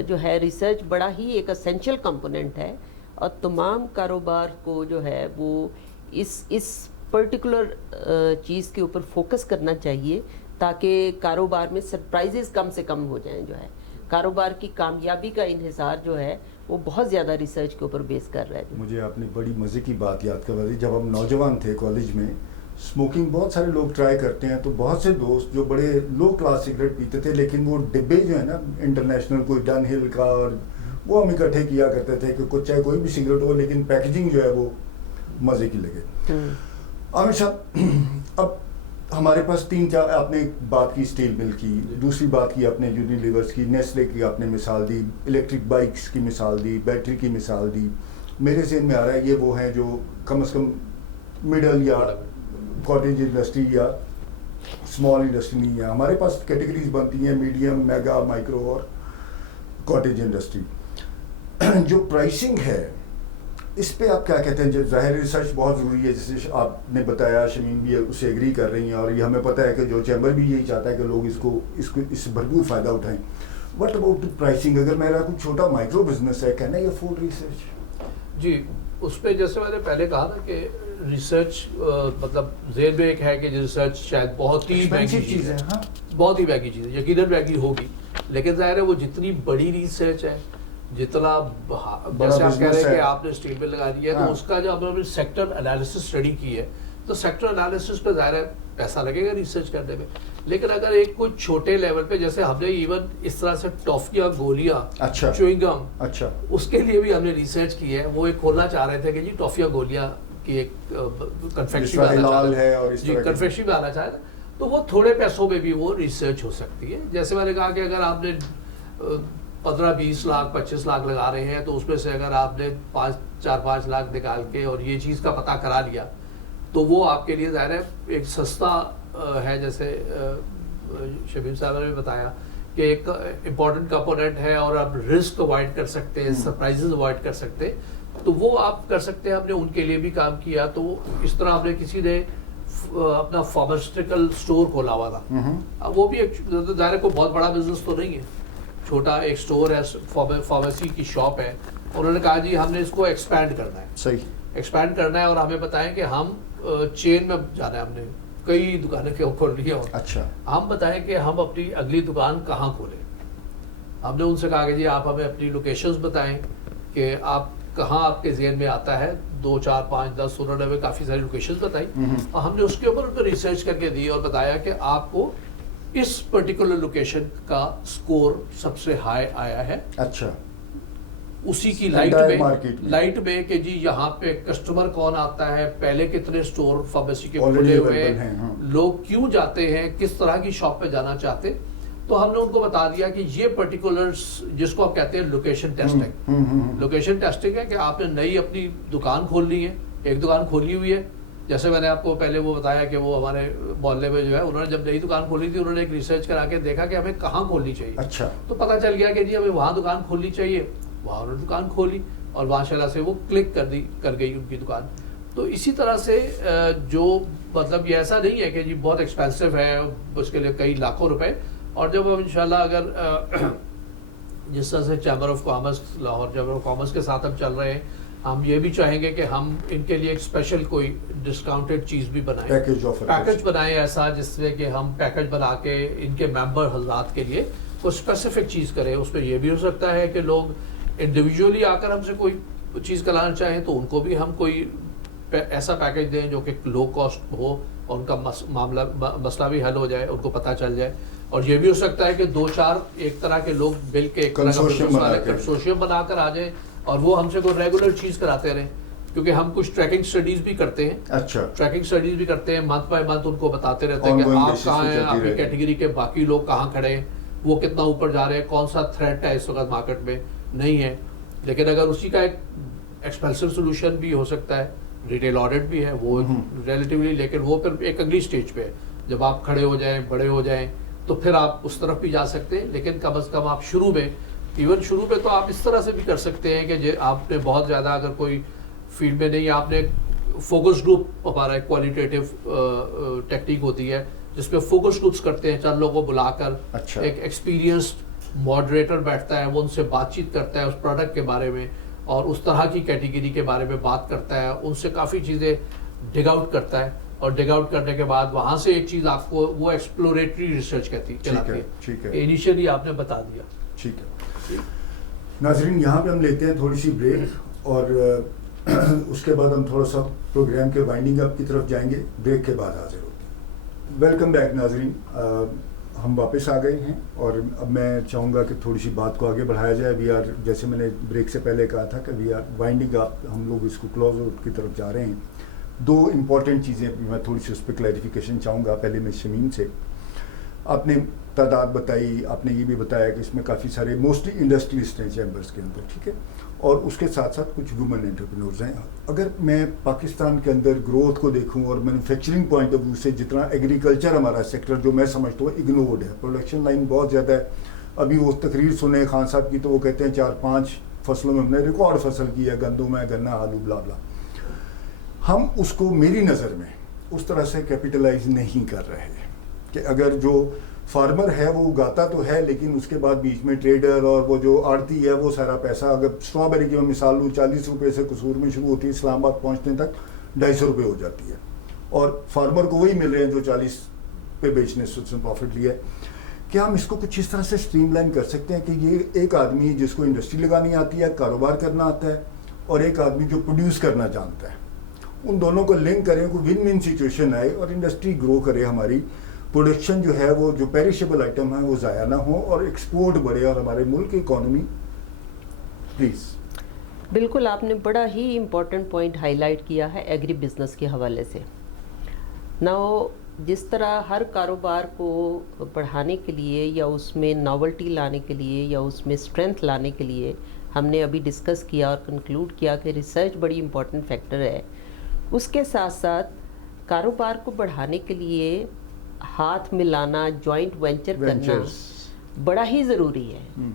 جو ہے ریسرچ بڑا ہی ایک اسینشیل کمپوننٹ ہے, اور تمام کاروبار کو جو ہے وہ اس پرٹیکولر چیز کے اوپر فوکس کرنا چاہیے, تاکہ کاروبار میں سرپرائزز کم سے کم ہو جائیں. جو ہے کاروبار کی کامیابی کا انحصار جو ہے وہ بہت زیادہ ریسرچ کے اوپر بیس کر رہا ہے. مجھے آپ نے بڑی مزے کی بات یاد کروا دی. جب ہم نوجوان تھے کالج میں, اسموکنگ بہت سارے لوگ ٹرائی کرتے ہیں, تو بہت سے دوست جو بڑے لو کلاس سگریٹ پیتے تھے, لیکن وہ ڈبے جو ہے نا انٹرنیشنل کوئی ڈن ہل کا, اور وہ ہم اکٹھے کیا کرتے تھے کہ کچھ چاہے کوئی بھی سگریٹ ہو لیکن پیکیجنگ جو ہے وہ مزے کی لگے. عامر صاحب, اب ہمارے پاس 3-4 آپ نے بات کی اسٹیل مل کی, دوسری بات کی آپ نے یونیلیورس کی, نیسلے کی آپ نے مثال دی, الیکٹرک بائکس کی مثال دی, بیٹری کی مثال دی. میرے ذہن میں آ رہا ہے یہ وہ ہیں جو کم از کم مڈل یا کاٹیج انڈسٹری یا اسمال انڈسٹری نہیں ہے. ہمارے پاس کیٹیگریز بنتی ہیں میڈیم, میگا, مائکرو اور کاٹیج انڈسٹری. جو پرائسنگ ہے اس پہ آپ کیا کہتے ہیں؟ ظاہر ریسرچ بہت ضروری ہے, جیسے آپ نے بتایا, شمیم بھی اس سے ایگری کر رہی ہیں, اور یہ ہمیں پتہ ہے کہ جو چیمبر بھی یہی چاہتا ہے کہ لوگ اس سے بھرپور فائدہ اٹھائیں. What about pricing? اگر میرا کوئی چھوٹا مائکرو بزنس ہے, کین آئی افورڈ ریسرچ؟ جی, اس پہ جیسے میں نے پہلے کہا نا کہ ریسرچ مطلب ذہن میں ایک ہے کہ ریسرچ شاید بہت ہی مہنگی چیز ہے, بہت ہی مہنگی چیز ہے, یقیناً مہنگی ہوگی, لیکن ظاہر ہے وہ جتنی بڑی ریسرچ ہے, جتنا جیسے آپ کہہ رہے ہیں کہ آپ نے اسٹیل میں لگا دیا ہے, تو اس کا جو آپ نے سیکٹر انالیسس اسٹڈی کی ہے, تو سیکٹر انالیسس پہ ظاہر ہے پیسہ لگے گا ریسرچ کرنے میں. لیکن اگر ایک کچھ چھوٹے لیول پہ, جیسے ہم نے ایون اس طرح سے ٹافیاں, گولیاں, چوئنگ گم, اس کے لیے بھی ہم نے ریسرچ کی ہے. وہ ایک کھولنا چاہ رہے تھے کہ جی ٹافیاں گولیاں کی ایک کنفیکشن میں آنا چاہے, تو وہ تھوڑے پیسوں میں بھی وہ ریسرچ ہو سکتی ہے. جیسے میں نے کہا کہ اگر آپ نے 15-20 لاکھ 25 لاکھ لگا رہے ہیں, تو اس میں سے اگر آپ نے 4-5 لاکھ نکال کے اور یہ چیز کا پتہ کرا لیا, تو وہ آپ کے لیے ظاہر ہے ایک سستا ہے. جیسے شبیر صاحب نے بتایا کہ ایک امپورٹنٹ کمپوننٹ ہے, اور آپ رسک اوائڈ کر سکتے ہیں, سرپرائزز اوائڈ کر سکتے ہیں, تو وہ آپ کر سکتے ہیں. آپ نے ان کے لیے بھی کام کیا. تو اس طرح آپ نے کسی نے اپنا فارماسیوٹیکل اسٹور کھولا ہوا تھا, وہ بھی ایک ظاہر ہے کوئی بہت بڑا بزنس تو نہیں ہے, چھوٹا ایک اسٹور ہے, فارمیسی کی شاپ ہے. انہوں نے کہا جی ہم نے اس کو ایکسپینڈ کرنا ہے, صحیح ایکسپینڈ کرنا ہے, اور ہمیں بتائیں کہ ہم چین میں جانا ہے, ہم نے کئی دکانیں کھول لی ہیں, اچھا ہم بتائیں کہ ہم اپنی اگلی دکان کہاں کھولیں. ہم نے ان سے کہا کہ جی آپ ہمیں اپنی لوکیشنز بتائیں کہ آپ کہاں آپ کے ذہن میں آتا ہے, 2, 4, 5, 10 انہوں نے ہمیں کافی ساری لوکیشنز بتائی, اور ہم نے اس کے اوپر ریسرچ کر کے دی اور بتایا کہ آپ کو اس پرٹیکولر لوکیشن کا سکور سب سے ہائی آیا ہے. اچھا, اسی کی Entire market میں. لائٹ میں کہ جی یہاں پہ کسٹمر کون آتا ہے, پہلے کتنے سٹور فارمیسی کے Already کھلے ہوئے available ہیں, ہاں. لوگ کیوں جاتے ہیں, کس طرح کی شاپ پہ جانا چاہتے. تو ہم نے ان کو بتا دیا کہ یہ پرٹیکولرز جس کو آپ کہتے ہیں لوکیشن ٹیسٹنگ. لوکیشن ٹیسٹنگ ہے کہ آپ نے نئی اپنی دکان کھولنی ہے, ایک دکان کھولی ہوئی ہے, جیسے میں نے آپ کو پہلے وہ بتایا کہ وہ ہمارے محلے میں جو ہے انہوں نے جب نئی دکان کھولی تھی, انہوں نے ایک ریسرچ کرا کے دیکھا کہ ہمیں کہاں کھولنی چاہیے. اچھا. تو پتہ چل گیا کہ جی ہمیں وہاں دکان کھولنی چاہیے, وہاں انہوں نے دکان کھولی اور ماشاءاللہ سے وہ کلک کر گئی ان کی دکان. تو اسی طرح سے جو مطلب یہ ایسا نہیں ہے کہ جی بہت ایکسپینسو ہے, اس کے لیے کئی لاکھوں روپے. اور جب ہم انشاءاللہ اگر جس طرح سے chamber of commerce, Lahore chamber of commerce کے ساتھ ہم چل رہے ہیں, ہم یہ بھی چاہیں گے کہ ہم ان کے لیے ایک اسپیشل کوئی ڈسکاؤنٹڈ چیز بھی بنائیں, پیکج بنائیں ایسا جس میں کہ ہم پیکج بنا کے ان کے ممبر حضرات کے لیے کوئی اسپیسیفک چیز کریں. اس میں یہ بھی ہو سکتا ہے کہ لوگ انڈیویجولی آ کر ہم سے کوئی چیز کرانا چاہیں تو ان کو بھی ہم کوئی ایسا پیکج دیں جو کہ لو کاسٹ ہو اور ان کا مسئلہ بھی حل ہو جائے, ان کو پتہ چل جائے. اور یہ بھی ہو سکتا ہے کہ 2-4 ایک طرح کے لوگ مل کے ایک طرح کا کنسورشیم بنا کر آ جائیں اور وہ ہم سے کوئی ریگولر چیز کراتے رہیں, کیونکہ ہم کچھ ٹریکنگ اسٹڈیز بھی کرتے ہیں. اچھا. ٹریکنگ اسٹڈیز بھی کرتے ہیں, منتھ بائی منتھ ان کو بتاتے رہتے ہیں کہ آپ کہاں ہیں, آپ کی کیٹیگری کے باقی لوگ کہاں کھڑے ہیں, وہ کتنا اوپر جا رہے ہیں, کون سا تھریٹ ہے اس وقت مارکیٹ میں نہیں ہے. لیکن اگر اسی کا ایک ایکسپینسو سولوشن بھی ہو سکتا ہے, ریٹیل آڈٹ بھی ہے وہ ریلیٹیولی, لیکن وہ پھر ایک اگلی اسٹیج پہ ہے. جب آپ کھڑے ہو جائیں, بڑے ہو جائیں, تو پھر آپ اس طرف بھی جا سکتے ہیں. لیکن کم از کم آپ شروع میں تو آپ اس طرح سے بھی کر سکتے ہیں کہ آپ نے بہت زیادہ اگر کوئی فیلڈ میں نہیں, آپ نے فوکس گروپ, ہمارا ایک کوالٹیٹیو ٹیکنیک ہوتی ہے جس میں فوکس گروپس کرتے ہیں, چند لوگوں کو بلا کر. اچھا. ایک ایکسپیرینسڈ ماڈریٹر بیٹھتا ہے, وہ ان سے بات چیت کرتا ہے اس پروڈکٹ کے بارے میں اور اس طرح کی کیٹیگری کے بارے میں بات کرتا ہے, ان سے کافی چیزیں ڈگ آؤٹ کرتا ہے. اور ڈگ آؤٹ کرنے کے بعد وہاں سے ایک چیز آپ کو وہ ایکسپلوریٹری ریسرچ چلاتی ہے. ٹھیک ہے. انیشیلی آپ نے بتا دیا. ٹھیک ہے. ناظرین, یہاں پہ ہم لیتے ہیں تھوڑی سی بریک اور اس کے بعد ہم تھوڑا سا پروگرام کے وائنڈنگ اپ کی طرف جائیں گے. بریک کے بعد حاضر ہوتے ہیں. ویلکم بیک ناظرین, ہم واپس آ گئے ہیں اور اب میں چاہوں گا کہ تھوڑی سی بات کو آگے بڑھایا جائے. وی آر, جیسے میں نے بریک سے پہلے کہا تھا کہ وی آر وائنڈنگ اپ, ہم لوگ اس کو کلوز آؤٹ کی طرف جا رہے ہیں. 2 امپورٹنٹ چیزیں میں تھوڑی سی اس پہ کلیریفیکیشن چاہوں گا. پہلے میں شمیم سے, آپ نے تعداد بتائی, آپ نے یہ بھی بتایا کہ اس میں کافی سارے موسٹلی انڈسٹریلسٹ ہیں چیمبرس کے اندر, ٹھیک ہے, اور اس کے ساتھ ساتھ کچھ وومن انٹرپرینورز ہیں. اگر میں پاکستان کے اندر گروتھ کو دیکھوں اور مینوفیکچرنگ پوائنٹ آف ویو سے, جتنا ایگریکلچر ہمارا سیکٹر جو میں سمجھتا ہوں اگنورڈ ہے, پروڈکشن لائن بہت زیادہ ہے. ابھی وہ تقریر سنیں خان صاحب کی تو وہ کہتے ہیں 4-5 فصلوں میں ہم نے ریکارڈ فصل کی ہے, گندم ہے, گنا, آلو, بلا بلا. ہم اس کو میری نظر میں اس طرح سے کیپیٹلائز نہیں کر رہے کہ اگر جو فارمر ہے وہ اگاتا تو ہے, لیکن اس کے بعد بیچ میں ٹریڈر اور وہ جو آڑتی ہے وہ سارا پیسہ, اگر اسٹرابیری کی میں مثال لوں, 40 روپے سے قصور میں شروع ہوتی ہے, اسلام آباد پہنچنے تک 250 روپے ہو جاتی ہے, اور فارمر کو وہی مل رہے ہیں جو 40 پہ بیچنے سے اس نے پروفٹ لیا ہے. کیا ہم اس کو کچھ اس طرح سے اسٹریم لائن کر سکتے ہیں کہ یہ ایک آدمی جس کو انڈسٹری لگانی آتی ہے, کاروبار کرنا آتا ہے, اور ایک آدمی جو پروڈیوس کرنا جانتا ہے, ان دونوں کو لنک کریں, کوئی ون ون سچویشن آئے اور انڈسٹری گرو کرے, ہماری پروڈکشن جو ہے وہ جو پیریشیبل آئٹم ہے وہ ضائع نہ ہو اور ایکسپورٹ بڑھے اور ہمارے ملک کی اکانومی. پلیز. بالکل, آپ نے بڑا ہی امپورٹنٹ پوائنٹ ہائی لائٹ کیا ہے ایگری بزنس کے حوالے سے. ناؤ جس طرح ہر کاروبار کو بڑھانے کے لیے یا اس میں ناولٹی لانے کے لیے یا اس میں اسٹرینتھ لانے کے لیے ہم نے ابھی ڈسکس کیا اور کنکلوڈ کیا کہ ریسرچ بڑی امپورٹنٹ فیکٹر ہے, اس کے ساتھ ساتھ کاروبار کو بڑھانے کے لیے ہاتھ ملانا, جوائنٹ وینچر کرنا بڑا ہی ضروری ہے.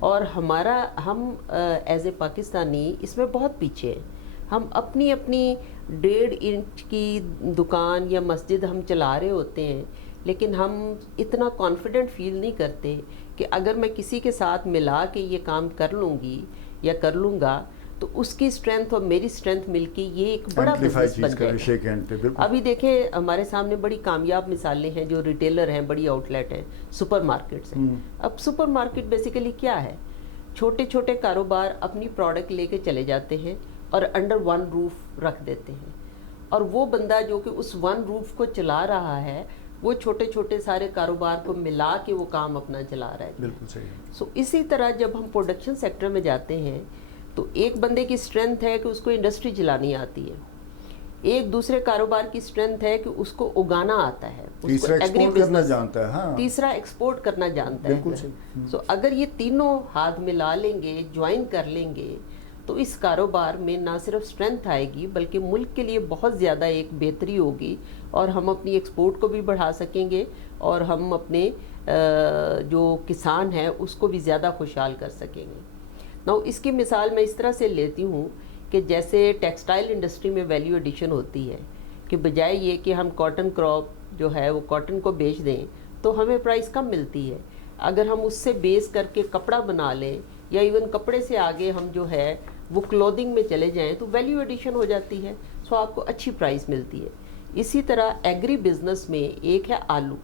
اور ہم ایز اے پاکستانی اس میں بہت پیچھے ہیں. ہم اپنی 1.5 انچ کی دکان یا مسجد ہم چلا رہے ہوتے ہیں, لیکن ہم اتنا کانفیڈنٹ فیل نہیں کرتے کہ اگر میں کسی کے ساتھ ملا کے یہ کام کر لوں گی یا کر لوں گا تو اس کی اسٹرینتھ اور میری اسٹرینتھ مل کے یہ ایک بڑا بزنس بن جائے گا. ابھی دیکھیں ہمارے سامنے بڑی کامیاب مثالیں ہیں جو ریٹیلر ہیں, بڑی آؤٹ لیٹ ہیں, سپر مارکیٹس ہیں. اب سپر مارکیٹ بیسیکلی کیا ہے, چھوٹے چھوٹے کاروبار اپنی پروڈکٹ لے کے چلے جاتے ہیں اور انڈر ون روف رکھ دیتے ہیں, اور وہ بندہ جو کہ اس ون روف کو چلا رہا ہے وہ چھوٹے چھوٹے سارے کاروبار کو ملا کے وہ کام اپنا چلا رہا ہے. بالکل صحیح. سو اسی طرح جب ہم پروڈکشن سیکٹر میں جاتے ہیں تو ایک بندے کی اسٹرینتھ ہے کہ اس کو انڈسٹری چلانی آتی ہے, ایک دوسرے کاروبار کی اسٹرینتھ ہے کہ اس کو اگانا آتا ہے, تیسرا ایکسپورٹ کرنا جانتا ہے, ہاں تیسرا ایکسپورٹ کرنا جانتا ہے. بالکل صحیح. سو اگر یہ تینوں ہاتھ ملا لیں گے, جوائن کر لیں گے, تو اس کاروبار میں نہ صرف اسٹرینتھ آئے گی بلکہ ملک کے لیے بہت زیادہ ایک بہتری ہوگی, اور ہم اپنی ایکسپورٹ کو بھی بڑھا سکیں گے, اور ہم اپنے جو کسان ہیں اس کو بھی زیادہ خوشحال کر سکیں گے. نو اس کی مثال میں اس طرح سے لیتی ہوں کہ جیسے ٹیکسٹائل انڈسٹری میں ویلیو ایڈیشن ہوتی ہے کہ بجائے یہ کہ ہم کاٹن کراپ جو ہے وہ کاٹن کو بیچ دیں تو ہمیں پرائس کم ملتی ہے, اگر ہم اس سے بیس کر کے کپڑا بنا لیں یا ایون کپڑے سے آگے ہم جو ہے وہ کلودنگ میں چلے جائیں تو ویلیو ایڈیشن ہو جاتی ہے, سو آپ کو اچھی پرائس ملتی ہے. اسی طرح ایگری بزنس میں ایک ہے آلو,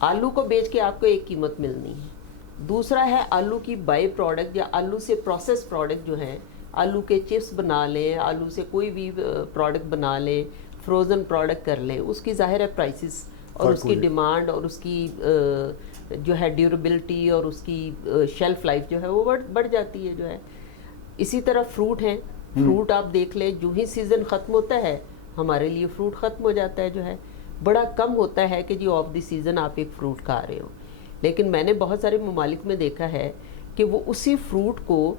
آلو کو بیچ کے آپ کو ایک قیمت ملنی ہے, دوسرا ہے آلو کی بائی پروڈکٹ یا آلو سے پروسیس پروڈکٹ جو ہیں, آلو کے چپس بنا لیں, آلو سے کوئی بھی پروڈکٹ بنا لیں, فروزن پروڈکٹ کر لیں, اس کی ظاہر ہے پرائسز اور اس کی ڈیمانڈ اور اس کی جو ہے ڈیوریبلٹی اور اس کی شیلف لائف جو ہے وہ بڑھ جاتی ہے جو ہے. اسی طرح فروٹ ہیں, فروٹ آپ دیکھ لیں جو ہی سیزن ختم ہوتا ہے ہمارے لیے فروٹ ختم ہو جاتا ہے جو ہے, بڑا کم ہوتا ہے کہ جی آف دی سیزن آپ ایک فروٹ کھا رہے ہو. لیکن میں نے بہت سارے ممالک میں دیکھا ہے کہ وہ اسی فروٹ کو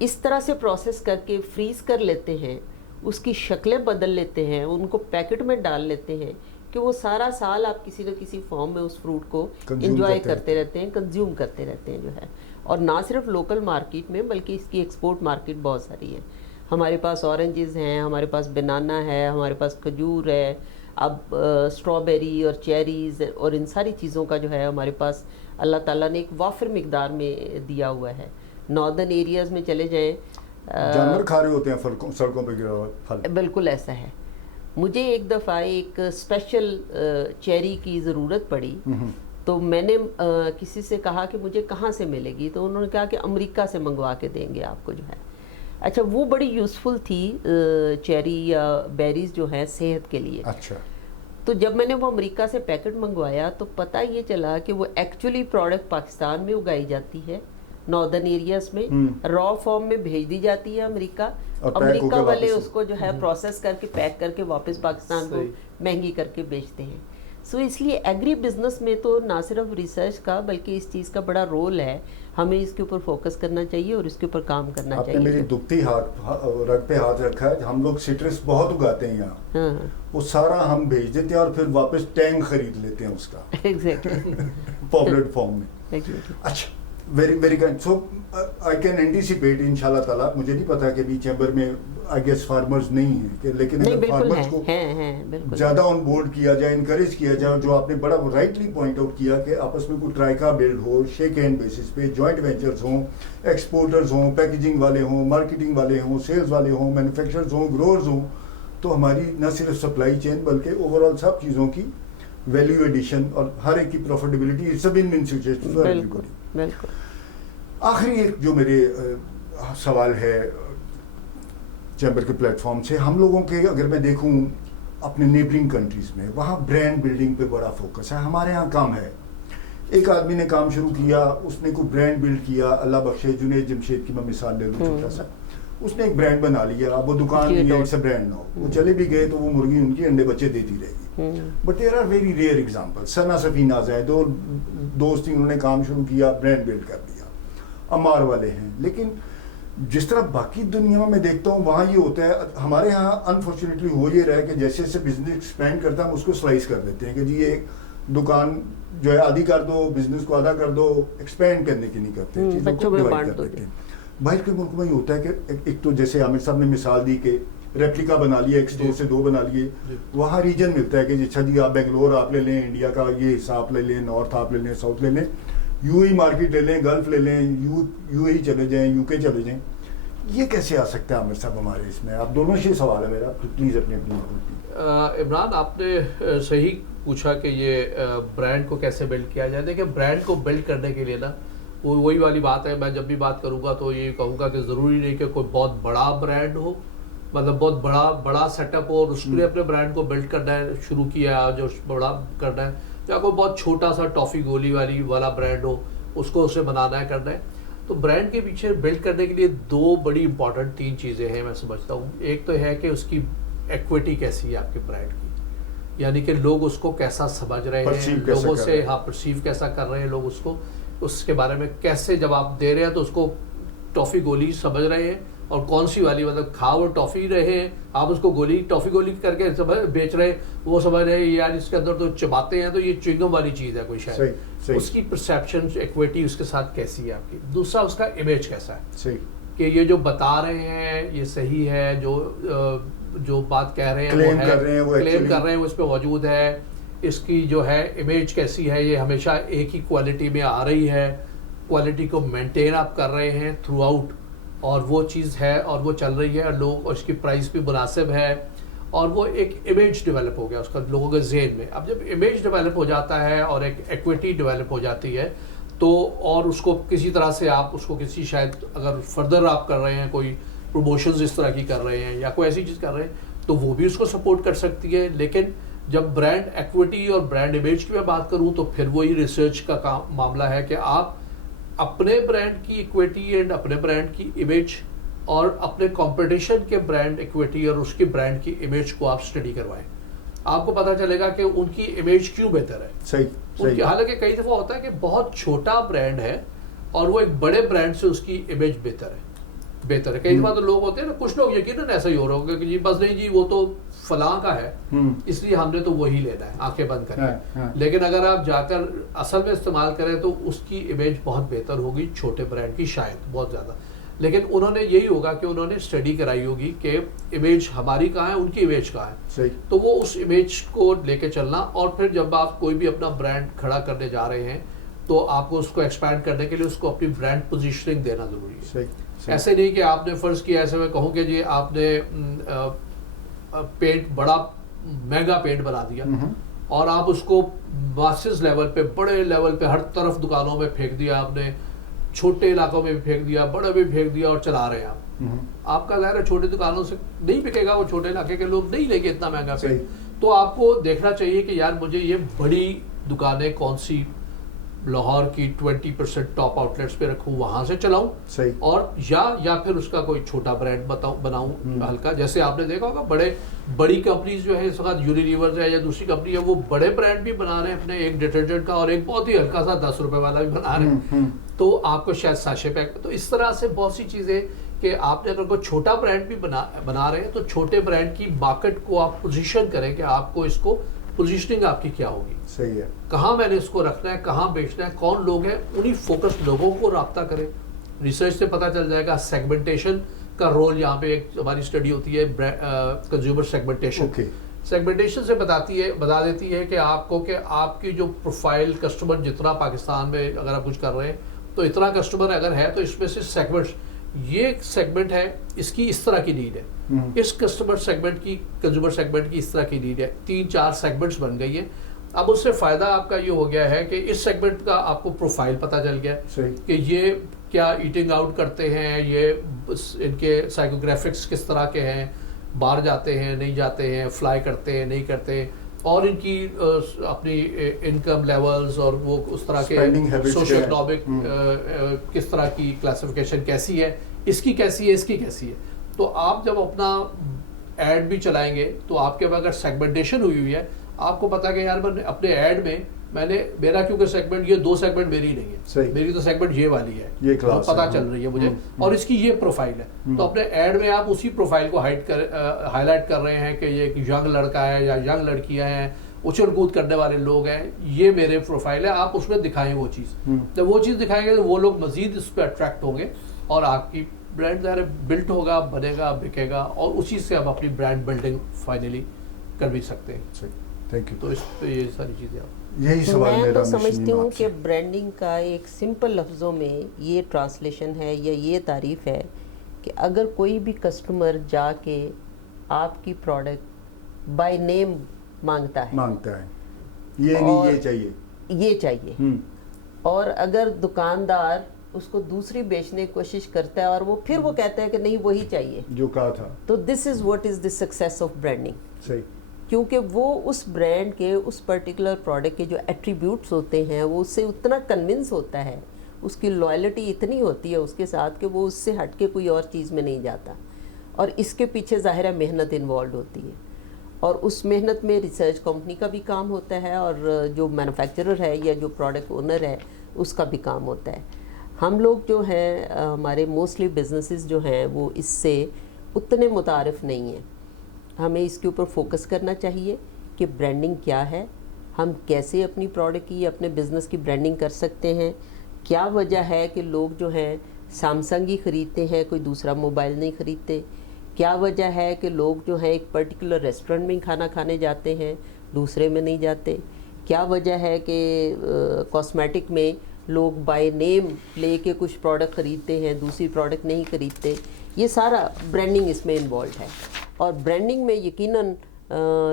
اس طرح سے پروسیس کر کے فریز کر لیتے ہیں, اس کی شکلیں بدل لیتے ہیں, ان کو پیکٹ میں ڈال لیتے ہیں کہ وہ سارا سال آپ کسی نہ کسی فارم میں اس فروٹ کو انجوائے کرتے رہتے ہیں, کنزیوم کرتے رہتے ہیں جو ہے. اور نہ صرف لوکل مارکیٹ میں بلکہ اس کی ایکسپورٹ مارکیٹ بہت ساری ہے. ہمارے پاس اورنجز ہیں, ہمارے پاس بنانا ہے, ہمارے پاس کھجور ہے, اب اسٹرابیری اور چیریز اور ان ساری چیزوں کا جو ہے ہمارے پاس اللہ تعالیٰ نے ایک وافر مقدار میں دیا ہوا ہے. ناردرن ایریاز میں چلے جائیں, جانور کھا رہے ہوتے ہیں سڑکوں پہ گرا ہوا پھل. بالکل ایسا ہے. مجھے ایک دفعہ ایک اسپیشل چیری کی ضرورت پڑی, تو میں نے کسی سے کہا کہ مجھے کہاں سے ملے گی, تو انہوں نے کہا کہ امریکہ سے منگوا کے دیں گے آپ کو جو ہے. اچھا, وہ بڑی یوزفل تھی چیری یا بیریز جو ہیں صحت کے لیے. اچھا, تو جب میں نے وہ امریکہ سے پیکٹ منگوایا تو پتہ یہ چلا کہ وہ ایکچولی پروڈکٹ پاکستان میں اگائی جاتی ہے ناردرن ایریاز میں, را فارم میں بھیج دی جاتی ہے امریکہ, امریکہ والے اس کو جو ہے پروسیس کر کے پیک کر کے واپس پاکستان کو مہنگی کر کے بیچتے ہیں. سو اس لیے ایگری بزنس میں تو نہ صرف ریسرچ کا بلکہ اس چیز کا بڑا رول ہے, ہمیں اس کے اوپر فوکس کرنا چاہیے اور اس کے اوپر کام کرنا چاہیے. آپ نے میری دکھتی رگ پہ ہاتھ رکھا ہے. ہم لوگ سٹرس بہت اگاتے ہیں یہاں, وہ سارا ہم بھیج دیتے ہیں اور پھر واپس ٹینک خرید لیتے ہیں اس کا پاپولر فارم میں. اچھا, very kind. So I can anticipate ان شاء اللہ تعالیٰ. مجھے نہیں پتا کہ ابھی چیمبر میں آئی گیس فارمرز نہیں ہیں, لیکن اگر فارمرز کو زیادہ آن بورڈ کیا جائے, انکریج کیا جائے, جو آپ نے بڑا رائٹلی پوائنٹ آؤٹ کیا کہ آپس میں کوئی ٹرائکا بلڈ ہو, شیک ہینڈ بیسس پہ جوائنٹ وینچرز ہوں, ایکسپورٹرز ہوں, پیکیجنگ والے ہوں, مارکیٹنگ والے ہوں, سیلز والے ہوں, مینوفیکچررز ہوں, گروورز ہوں, تو ہماری نہ صرف سپلائی چین بلکہ اوور آل سب چیزوں کی ویلیو ایڈیشن اور ہر ایک کی profitability, it's a win win situation for everybody. بالکل. آخری ایک جو میرے سوال ہے چیمبر کے پلیٹ فارم سے, ہم لوگوں کے اگر میں دیکھوں اپنے نیبرنگ کنٹریز میں, وہاں برانڈ بلڈنگ پہ بڑا فوکس ہے. ہمارے ہاں کام ہے. ایک آدمی نے کام شروع کیا, اس نے کوئی برانڈ بلڈ کیا, اللہ بخشے جنید جمشید کی میں مثال لے لوں چھوٹا سا, اس نے ایک برانڈ بنا لیا. اب وہ دکان بھی ہے, سے برانڈ نہ ہو, وہ چلے بھی گئے تو وہ مرغی ان کی انڈے بچے دیتی رہے گی. But there are very rare example. Sana Safina ہے, دو دوست تھے, انہوں نے کام شروع کیا, برانڈ بلڈ کر دیا. امار والے ہیں. لیکن جس طرح باقی دنیا میں دیکھتا ہوں وہاں یہ ہوتا ہے, ہمارے ہاں انفارچونیٹلی ہو یہ رہا ہے کہ جیسے جیسے بزنس ایکسپینڈ کرتا ہے ہم اس کو سلائس کر دیتے ہیں کہ جی یہ دکان جو ہے آدھی کر دو, بزنس کو آدھا کر دو, ایکسپینڈ کرنے کی نہیں کرتے, چیزوں کو ڈیوائڈ کر دیتے ہیں. باہر کے ملک میں یہ ہوتا ہے کہ ایک تو جیسے عامر صاحب نے مثال دی کہ ریپلیکا بنا لیا, ایک اسٹور سے 2 بنا لیے. وہاں ریجن ملتا ہے کہ اچھا جی آپ بنگلور آپ لے لیں, انڈیا کا یہ حصہ آپ لے لیں, نارتھ آپ لے لیں, ساؤتھ لے لیں, یو ای مارکیٹ لے لیں, گلف لے لیں, یو اے چلے جائیں, یو کے چلے جائیں. یہ کیسے آ سکتا ہے عامر صاحب ہمارے اس میں؟ آپ دونوں سے سوال ہے میرا, پلیز اپنے عمران آپ نے صحیح پوچھا کہ یہ برانڈ کو کیسے بلڈ کیا جائے. دیکھیں برانڈ کو بلڈ کرنے کے لیے نا وہی والی بات ہے, میں جب بھی بات کروں گا تو یہ کہوں گا کہ ضروری نہیں کہ کوئی بہت بڑا برانڈ ہو, مطلب بہت بڑا سیٹ اپ ہو اور اس کے لیے اپنے برانڈ کو بلڈ کرنا ہے, شروع کیا جو بڑا کرنا ہے, یا کوئی بہت چھوٹا سا ٹافی گولی والا برانڈ ہو, اس کو اسے بنانا ہے, کرنا ہے. تو برانڈ کے پیچھے بلڈ کرنے کے لیے دو بڑی امپورٹنٹ تین چیزیں ہیں میں سمجھتا ہوں. ایک تو ہے کہ اس کی ایکویٹی کیسی ہے آپ کے برانڈ کی, یعنی کہ لوگ اس کو کیسا سمجھ رہے ہیں, لوگوں سے پرسیو کیسا کر رہے ہیں لوگ اس کو, اس کے بارے میں کیسے جب آپ دے رہے ہیں تو اس کو ٹافی گولی سمجھ رہے ہیں, اور کون سی والی, مطلب کھا وہ ٹافی رہے ہیں, آپ اس کو ٹافی گولی کر کے بیچ رہے ہیں, وہ سمجھ رہے ہیں یار اس کے اندر تو چباتے ہیں تو یہ چوئنگم والی چیز ہے کوئی شاید. اس کی پرسیپشن ایکویٹی اس کے ساتھ کیسی ہے آپ کی. دوسرا اس کا امیج کیسا ہے کہ یہ جو بتا رہے ہیں یہ صحیح ہے, جو بات کہہ رہے ہیں کلیم کر رہے ہیں وہ اس پہ موجود ہے. اس کی جو ہے امیج کیسی ہے, یہ ہمیشہ ایک ہی کوالٹی میں آ رہی ہے, کوالٹی کو مینٹین آپ کر رہے ہیں تھرو آؤٹ, اور وہ چیز ہے اور وہ چل رہی ہے, اور لوگ اس کی پرائس بھی مناسب ہے, اور وہ ایک امیج ڈیولپ ہو گیا اس کا لوگوں کے ذہن میں. اب جب امیج ڈیولپ ہو جاتا ہے اور ایک ایکویٹی ڈیولپ ہو جاتی ہے تو, اور اس کو کسی طرح سے آپ اس کو کسی شاید اگر فردر آپ کر رہے ہیں کوئی پروموشنز اس طرح کی کر رہے ہیں یا کوئی ایسی چیز کر رہے ہیں تو وہ بھی اس کو سپورٹ کر سکتی ہے. لیکن جب برانڈ ایکویٹی اور برانڈ امیج کی میں بات کروں تو پھر وہی ریسرچ کا معاملہ ہے کہ آپ اپنے برانڈ کی ایکویٹی اینڈ اپنے برانڈ کی امیج اور اپنے کمپٹیشن کے برانڈ ایکویٹی اور اس کی برانڈ کی امیج کو آپ اسٹڈی کروائیں. آپ کو پتہ چلے گا کہ ان کی امیج کیوں بہتر ہے. صحیح. حالانکہ کئی دفعہ ہوتا ہے کہ بہت چھوٹا برانڈ ہے اور وہ ایک بڑے برانڈ سے اس کی امیج بہتر ہے. کئی دفعہ تو لوگ ہوتے ہیں نا, کچھ لوگ یقیناً ایسا ہی ہو رہا ہوگا کہ جی بس نہیں جی وہ تو فلاں کا ہے اس لیے ہم نے تو وہی لینا ہے, آنکھیں بند کریں. لیکن اگر آپ جا کر اصل میں استعمال کریں تو اس کی امیج بہت بہتر ہوگی چھوٹے برانڈ کی, شاید بہت زیادہ. لیکن انہوں نے یہی ہوگا کہ انہوں نے اسٹڈی کرائی ہوگی کہ امیج ہماری کہاں ہے, ان کی امیج کہاں ہے, تو وہ اس امیج کو لے کے چلنا. اور پھر جب آپ کوئی بھی اپنا برانڈ کھڑا کرنے جا رہے ہیں تو آپ کو اس کو ایکسپینڈ کرنے کے لیے اس کو اپنی برانڈ پوزیشننگ دینا ضروری ہے. ایسے نہیں کہ آپ نے فرض کیا, ایسے میں کہوں کہ جی آپ نے پینٹ بڑا مہنگا پینٹ بنا دیا اور آپ اس کو ماسز لیول پہ, بڑے لیول پہ ہر طرف دکانوں میں پھینک دیا آپ نے, چھوٹے علاقوں میں بھی پھینک دیا, بڑے بھی پھینک دیا اور چلا رہے ہیں آپ کا ظاہر ہے چھوٹے دکانوں سے نہیں بکے گا, وہ چھوٹے علاقے کے لوگ نہیں لیں گے اتنا مہنگا پینٹ. تو آپ کو دیکھنا چاہیے کہ یار مجھے یہ بڑی دکانیں کون سی لاہور کی 20% ٹاپ آؤٹ لیٹس پہ رکھوں, وہاں سے چلاؤں, اور یا پھر اس کا کوئی چھوٹا برانڈ بناؤں ہلکا. جیسے آپ نے دیکھا ہوگا بڑی کمپنیز جو ہے اس وقت یونیلیور ہے یا دوسری کمپنی ہے, وہ بڑے برانڈ بھی بنا رہے ہیں اپنے, ایک ڈٹرجنٹ کا اور ایک بہت ہی ہلکا سا 10 روپے والا بھی بنا رہے ہیں, تو آپ کو شاید ساشے پیک. تو اس طرح سے بہت سی چیزیں کہ آپ نے اگر کوئی چھوٹا برانڈ بھی بنا رہے ہیں تو چھوٹے برانڈ کی مارکیٹ کو آپ پوزیشن کریں کہ آپ کو اس کو پوزیشننگ آپ کی کیا ہوگی, صحیح ہے, کہاں میں نے اس کو رکھنا ہے, کہاں بیچنا ہے, کون لوگ ہیں, انہی فوکس لوگوں کو رابطہ کریں. ریسرچ سے پتہ چل جائے گا. سیگمنٹیشن کا رول یہاں پہ ایک ہماری اسٹڈی ہوتی ہے کنزیومر سیگمنٹیشن. سیگمنٹیشن سے بتا دیتی ہے کہ آپ کو کہ آپ کی جو پروفائل کسٹمر جتنا پاکستان میں اگر آپ کچھ کر رہے ہیں تو اتنا کسٹمر اگر ہے تو اس میں سے سیگمنٹس, یہ سیگمنٹ ہے اس کی اس طرح کی نیڈ ہے, اس کسٹمر سیگمنٹ کی, کنزیومر سیگمنٹ کی اس طرح کی نیڈ ہے. 3-4 سیگمنٹس بن گئی ہیں. اب اس سے فائدہ آپ کا یہ ہو گیا ہے کہ اس سیگمنٹ کا آپ کو پروفائل پتہ چل گیا کہ یہ کیا ایٹنگ آؤٹ کرتے ہیں, یہ ان کے سائیکوگرافکس کس طرح کے ہیں, باہر جاتے ہیں نہیں جاتے ہیں, فلائی کرتے ہیں نہیں کرتے, اور ان کی اپنی انکم لیولز اور وہ اس طرح کے سوشل اکنامک کس طرح کی کلاسیفیکیشن کیسی ہے, اس کی کیسی ہے, اس کی کیسی ہے. تو آپ جب اپنا ایڈ بھی چلائیں گے تو آپ کے اگر سیگمنٹیشن ہوئی ہے, آپ کو پتا کہ یار اپنے ایڈ میں میرا کیونکہ سیگمنٹ, یہ 2 سیگمنٹ میری نہیں ہے, میری تو سیگمنٹ یہ والی ہے, یہ پتا چل رہی ہے مجھے, اور اس کی یہ پروفائل ہے. تو اپنے ایڈ میں آپ اسی پروفائل کو ہائی لائٹ کر رہے ہیں کہ یہ ایک ینگ لڑکا ہے یا ینگ لڑکیاں ہیں, اچھل کود کرنے والے لوگ ہیں, یہ میرے پروفائل ہے, آپ اس میں دکھائیں وہ چیز. جب وہ چیز دکھائیں گے تو وہ لوگ مزید اس پہ اٹریکٹ ہوں گے اور آپ کی برانڈ ظاہر بلٹ ہوگا, بنے گا, بکے گا, اور اسی سے آپ اپنی برانڈ بلڈنگ فائنلی کر بھی سکتے ہیں. Thank you. تو اس پہ یہ ساری چیزیں یہی سوال میں تو سمجھتی ہوں کہ برانڈنگ کا ایک سمپل لفظوں میں یہ ٹرانسلیشن ہے یا یہ تعریف ہے کہ اگر کوئی بھی کسٹمر جا کے آپ کی پروڈکٹ بائی نیم مانگتا ہے یہ نہیں یہ چاہیے, اور اگر دکاندار اس کو دوسری بیچنے کی کوشش کرتا ہے اور وہ پھر وہ کہتا ہے کہ نہیں وہی چاہیے جو کہا تھا, تو this is what is the success of branding. صحیح. کیونکہ وہ اس برانڈ کے اس پرٹیکولر پروڈکٹ کے جو ایٹریبیوٹس ہوتے ہیں وہ اس سے اتنا کنونس ہوتا ہے, اس کی لائلٹی اتنی ہوتی ہے اس کے ساتھ کہ وہ اس سے ہٹ کے کوئی اور چیز میں نہیں جاتا. اور اس کے پیچھے ظاہرہ محنت انوالوڈ ہوتی ہے, اور اس محنت میں ریسرچ کمپنی کا بھی کام ہوتا ہے, اور جو مینوفیکچرر ہے یا جو پروڈکٹ اونر ہے اس کا بھی کام ہوتا ہے. ہم لوگ جو ہیں ہمارے موسٹلی بزنسز جو ہیں وہ اس سے اتنے متعارف نہیں ہیں. ہمیں اس کے اوپر فوکس کرنا چاہیے کہ برانڈنگ کیا ہے, ہم کیسے اپنی پروڈکٹ کی اپنے بزنس کی برانڈنگ کر سکتے ہیں, کیا وجہ ہے کہ لوگ جو ہیں سیمسنگ ہی خریدتے ہیں, کوئی دوسرا موبائل نہیں خریدتے, کیا وجہ ہے کہ لوگ جو ہیں ایک پرٹیکولر ریسٹورنٹ میں کھانا کھانے جاتے ہیں دوسرے میں نہیں جاتے, کیا وجہ ہے کہ کاسمیٹک میں لوگ بائی نیم لے کے کچھ پروڈکٹ خریدتے ہیں دوسری پروڈکٹ نہیں خریدتے. یہ سارا برانڈنگ اس میں انوالوڈ ہے, اور برانڈنگ میں یقیناً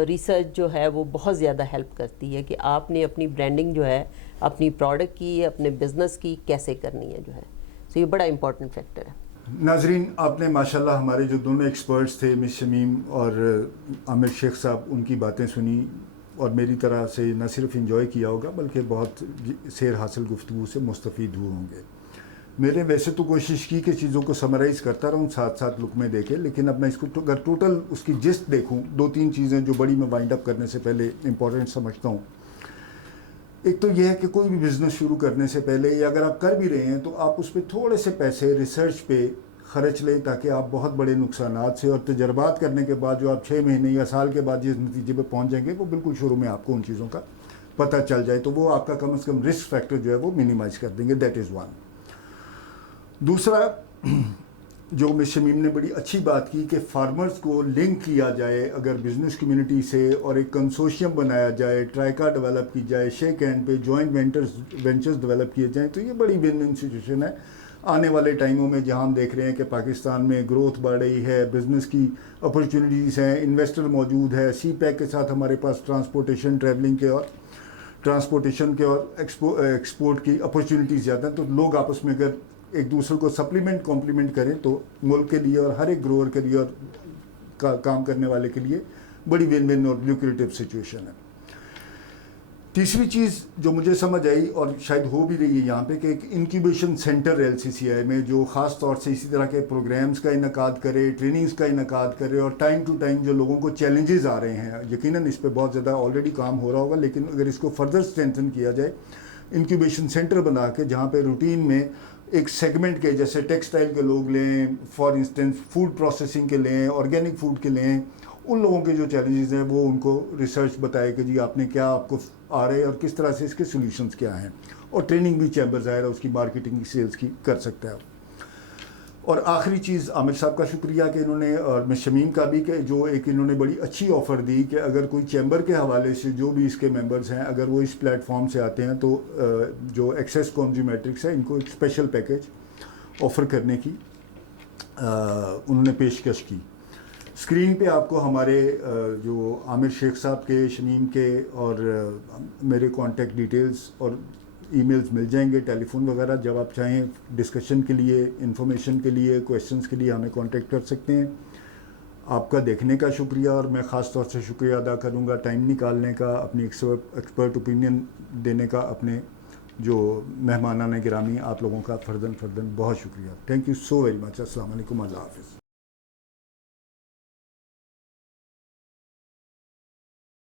ریسرچ جو ہے وہ بہت زیادہ ہیلپ کرتی ہے کہ آپ نے اپنی برانڈنگ جو ہے اپنی پروڈکٹ کی اپنے بزنس کی کیسے کرنی ہے جو ہے. سو یہ بڑا امپورٹنٹ فیکٹر ہے. ناظرین, آپ نے ماشاءاللہ ہمارے جو دونوں ایکسپرٹس تھے مس شمیم اور عامر شیخ صاحب, ان کی باتیں سنی اور میری طرح سے نہ صرف انجوائے کیا ہوگا بلکہ بہت سیر حاصل گفتگو سے مستفید ہوئے ہوں گے. میں نے ویسے تو کوشش کی کہ چیزوں کو سمرائز کرتا رہوں ساتھ ساتھ لقمے دے کے, لیکن اب میں اس کو اگر ٹوٹل اس کی جسٹ دیکھوں, 2-3 چیزیں جو بڑی میں وائنڈ اپ کرنے سے پہلے امپورٹنٹ سمجھتا ہوں. ایک تو یہ ہے کہ کوئی بھی بزنس شروع کرنے سے پہلے, یا اگر آپ کر بھی رہے ہیں تو آپ اس پہ تھوڑے سے پیسے ریسرچ پہ خرچ لیں, تاکہ آپ بہت بڑے نقصانات سے اور تجربات کرنے کے بعد جو آپ 6 مہینے یا سال کے بعد جس نتیجے پہ پہنچ جائیں گے وہ بالکل شروع میں آپ کو ان چیزوں کا پتہ چل جائے, تو وہ آپ کا کم از کم رسک فیکٹر جو ہے وہ منیمائز کر دیں گے. That is one. دوسرا, جو مس شمیم نے بڑی اچھی بات کی کہ فارمرز کو لنک کیا جائے اگر بزنس کمیونٹی سے, اور ایک کنسورشیم بنایا جائے, ٹرائکا ڈیولپ کی جائے, شیک ہینڈ پہ جوائنٹ وینچرز ڈیولپ کیے جائیں, تو یہ بڑی ون ون سچویشن ہے. آنے والے ٹائموں میں جہاں ہم دیکھ رہے ہیں کہ پاکستان میں گروتھ بڑھ رہی ہے, بزنس کی اپرچونیٹیز ہیں, انویسٹر موجود ہے, سی پیک کے ساتھ ہمارے پاس ٹرانسپورٹیشن کے اور ایکسپورٹ کی اپرچونیٹیز زیادہ ہیں, تو لوگ آپس میں اگر ایک دوسرے کو سپلیمنٹ کمپلیمنٹ کریں تو ملک کے لیے اور ہر ایک گروور کے لیے اور کام کرنے والے کے لیے بڑی ون ون اور لیوکریٹو سچویشن ہے. تیسری چیز جو مجھے سمجھ آئی اور شاید ہو بھی رہی ہے یہاں پہ, کہ ایک انکیوبیشن سینٹر LCCI میں جو خاص طور سے اسی طرح کے پروگرامز کا انعقاد کرے, ٹریننگز کا انعقاد کرے, اور ٹائم ٹو ٹائم جو لوگوں کو چیلنجز آ رہے ہیں, یقیناً اس پہ بہت زیادہ آلریڈی کام ہو رہا ہوگا, لیکن اگر اس کو فردر اسٹرینتھن کیا جائے, انکیوبیشن سینٹر بنا کے جہاں پہ روٹین میں ایک سیگمنٹ کے, جیسے ٹیکسٹائل کے لوگ لیں, فار انسٹنس فوڈ پروسیسنگ کے لیں, آرگینک فوڈ کے لیں, ان لوگوں کے جو چیلنجز ہیں وہ ان کو ریسرچ بتائے کہ جی آپ نے کیا آپ کو آ رہے اور کس طرح سے اس کے سولوشنز کیا ہیں, اور ٹریننگ بھی چیمبر ظاہر ہے اس کی مارکیٹنگ کی سیلز کی کر سکتا ہے. اور آخری چیز, عامر صاحب کا شکریہ کہ انہوں نے, اور مس شمیم کا بھی, کہ جو ایک انہوں نے بڑی اچھی آفر دی کہ اگر کوئی چیمبر کے حوالے سے جو بھی اس کے ممبرز ہیں اگر وہ اس پلیٹ فارم سے آتے ہیں تو جو ایکسیس کنزیومیٹرکس ہے ان کو ایک اسپیشل پیکیج آفر کرنے کی انہوں نے پیشکش کی. اسکرین پہ آپ کو ہمارے جو عامر شیخ صاحب کے, شمیم کے اور میرے کانٹیکٹ ڈیٹیلز اور ای میلز مل جائیں گے, ٹیلی فون وغیرہ. جب آپ چاہیں ڈسکشن کے لیے, انفارمیشن کے لیے, کویشچنس کے لیے ہمیں کانٹیکٹ کر سکتے ہیں. آپ کا دیکھنے کا شکریہ, اور میں خاص طور سے شکریہ ادا کروں گا ٹائم نکالنے کا, اپنی ایکسپرٹ اوپینین دینے کا, اپنے جو مہمانان گرامی آپ لوگوں کا فرداً بہت شکریہ. Thank you so very much. السلام علیکم, اللہ حافظ.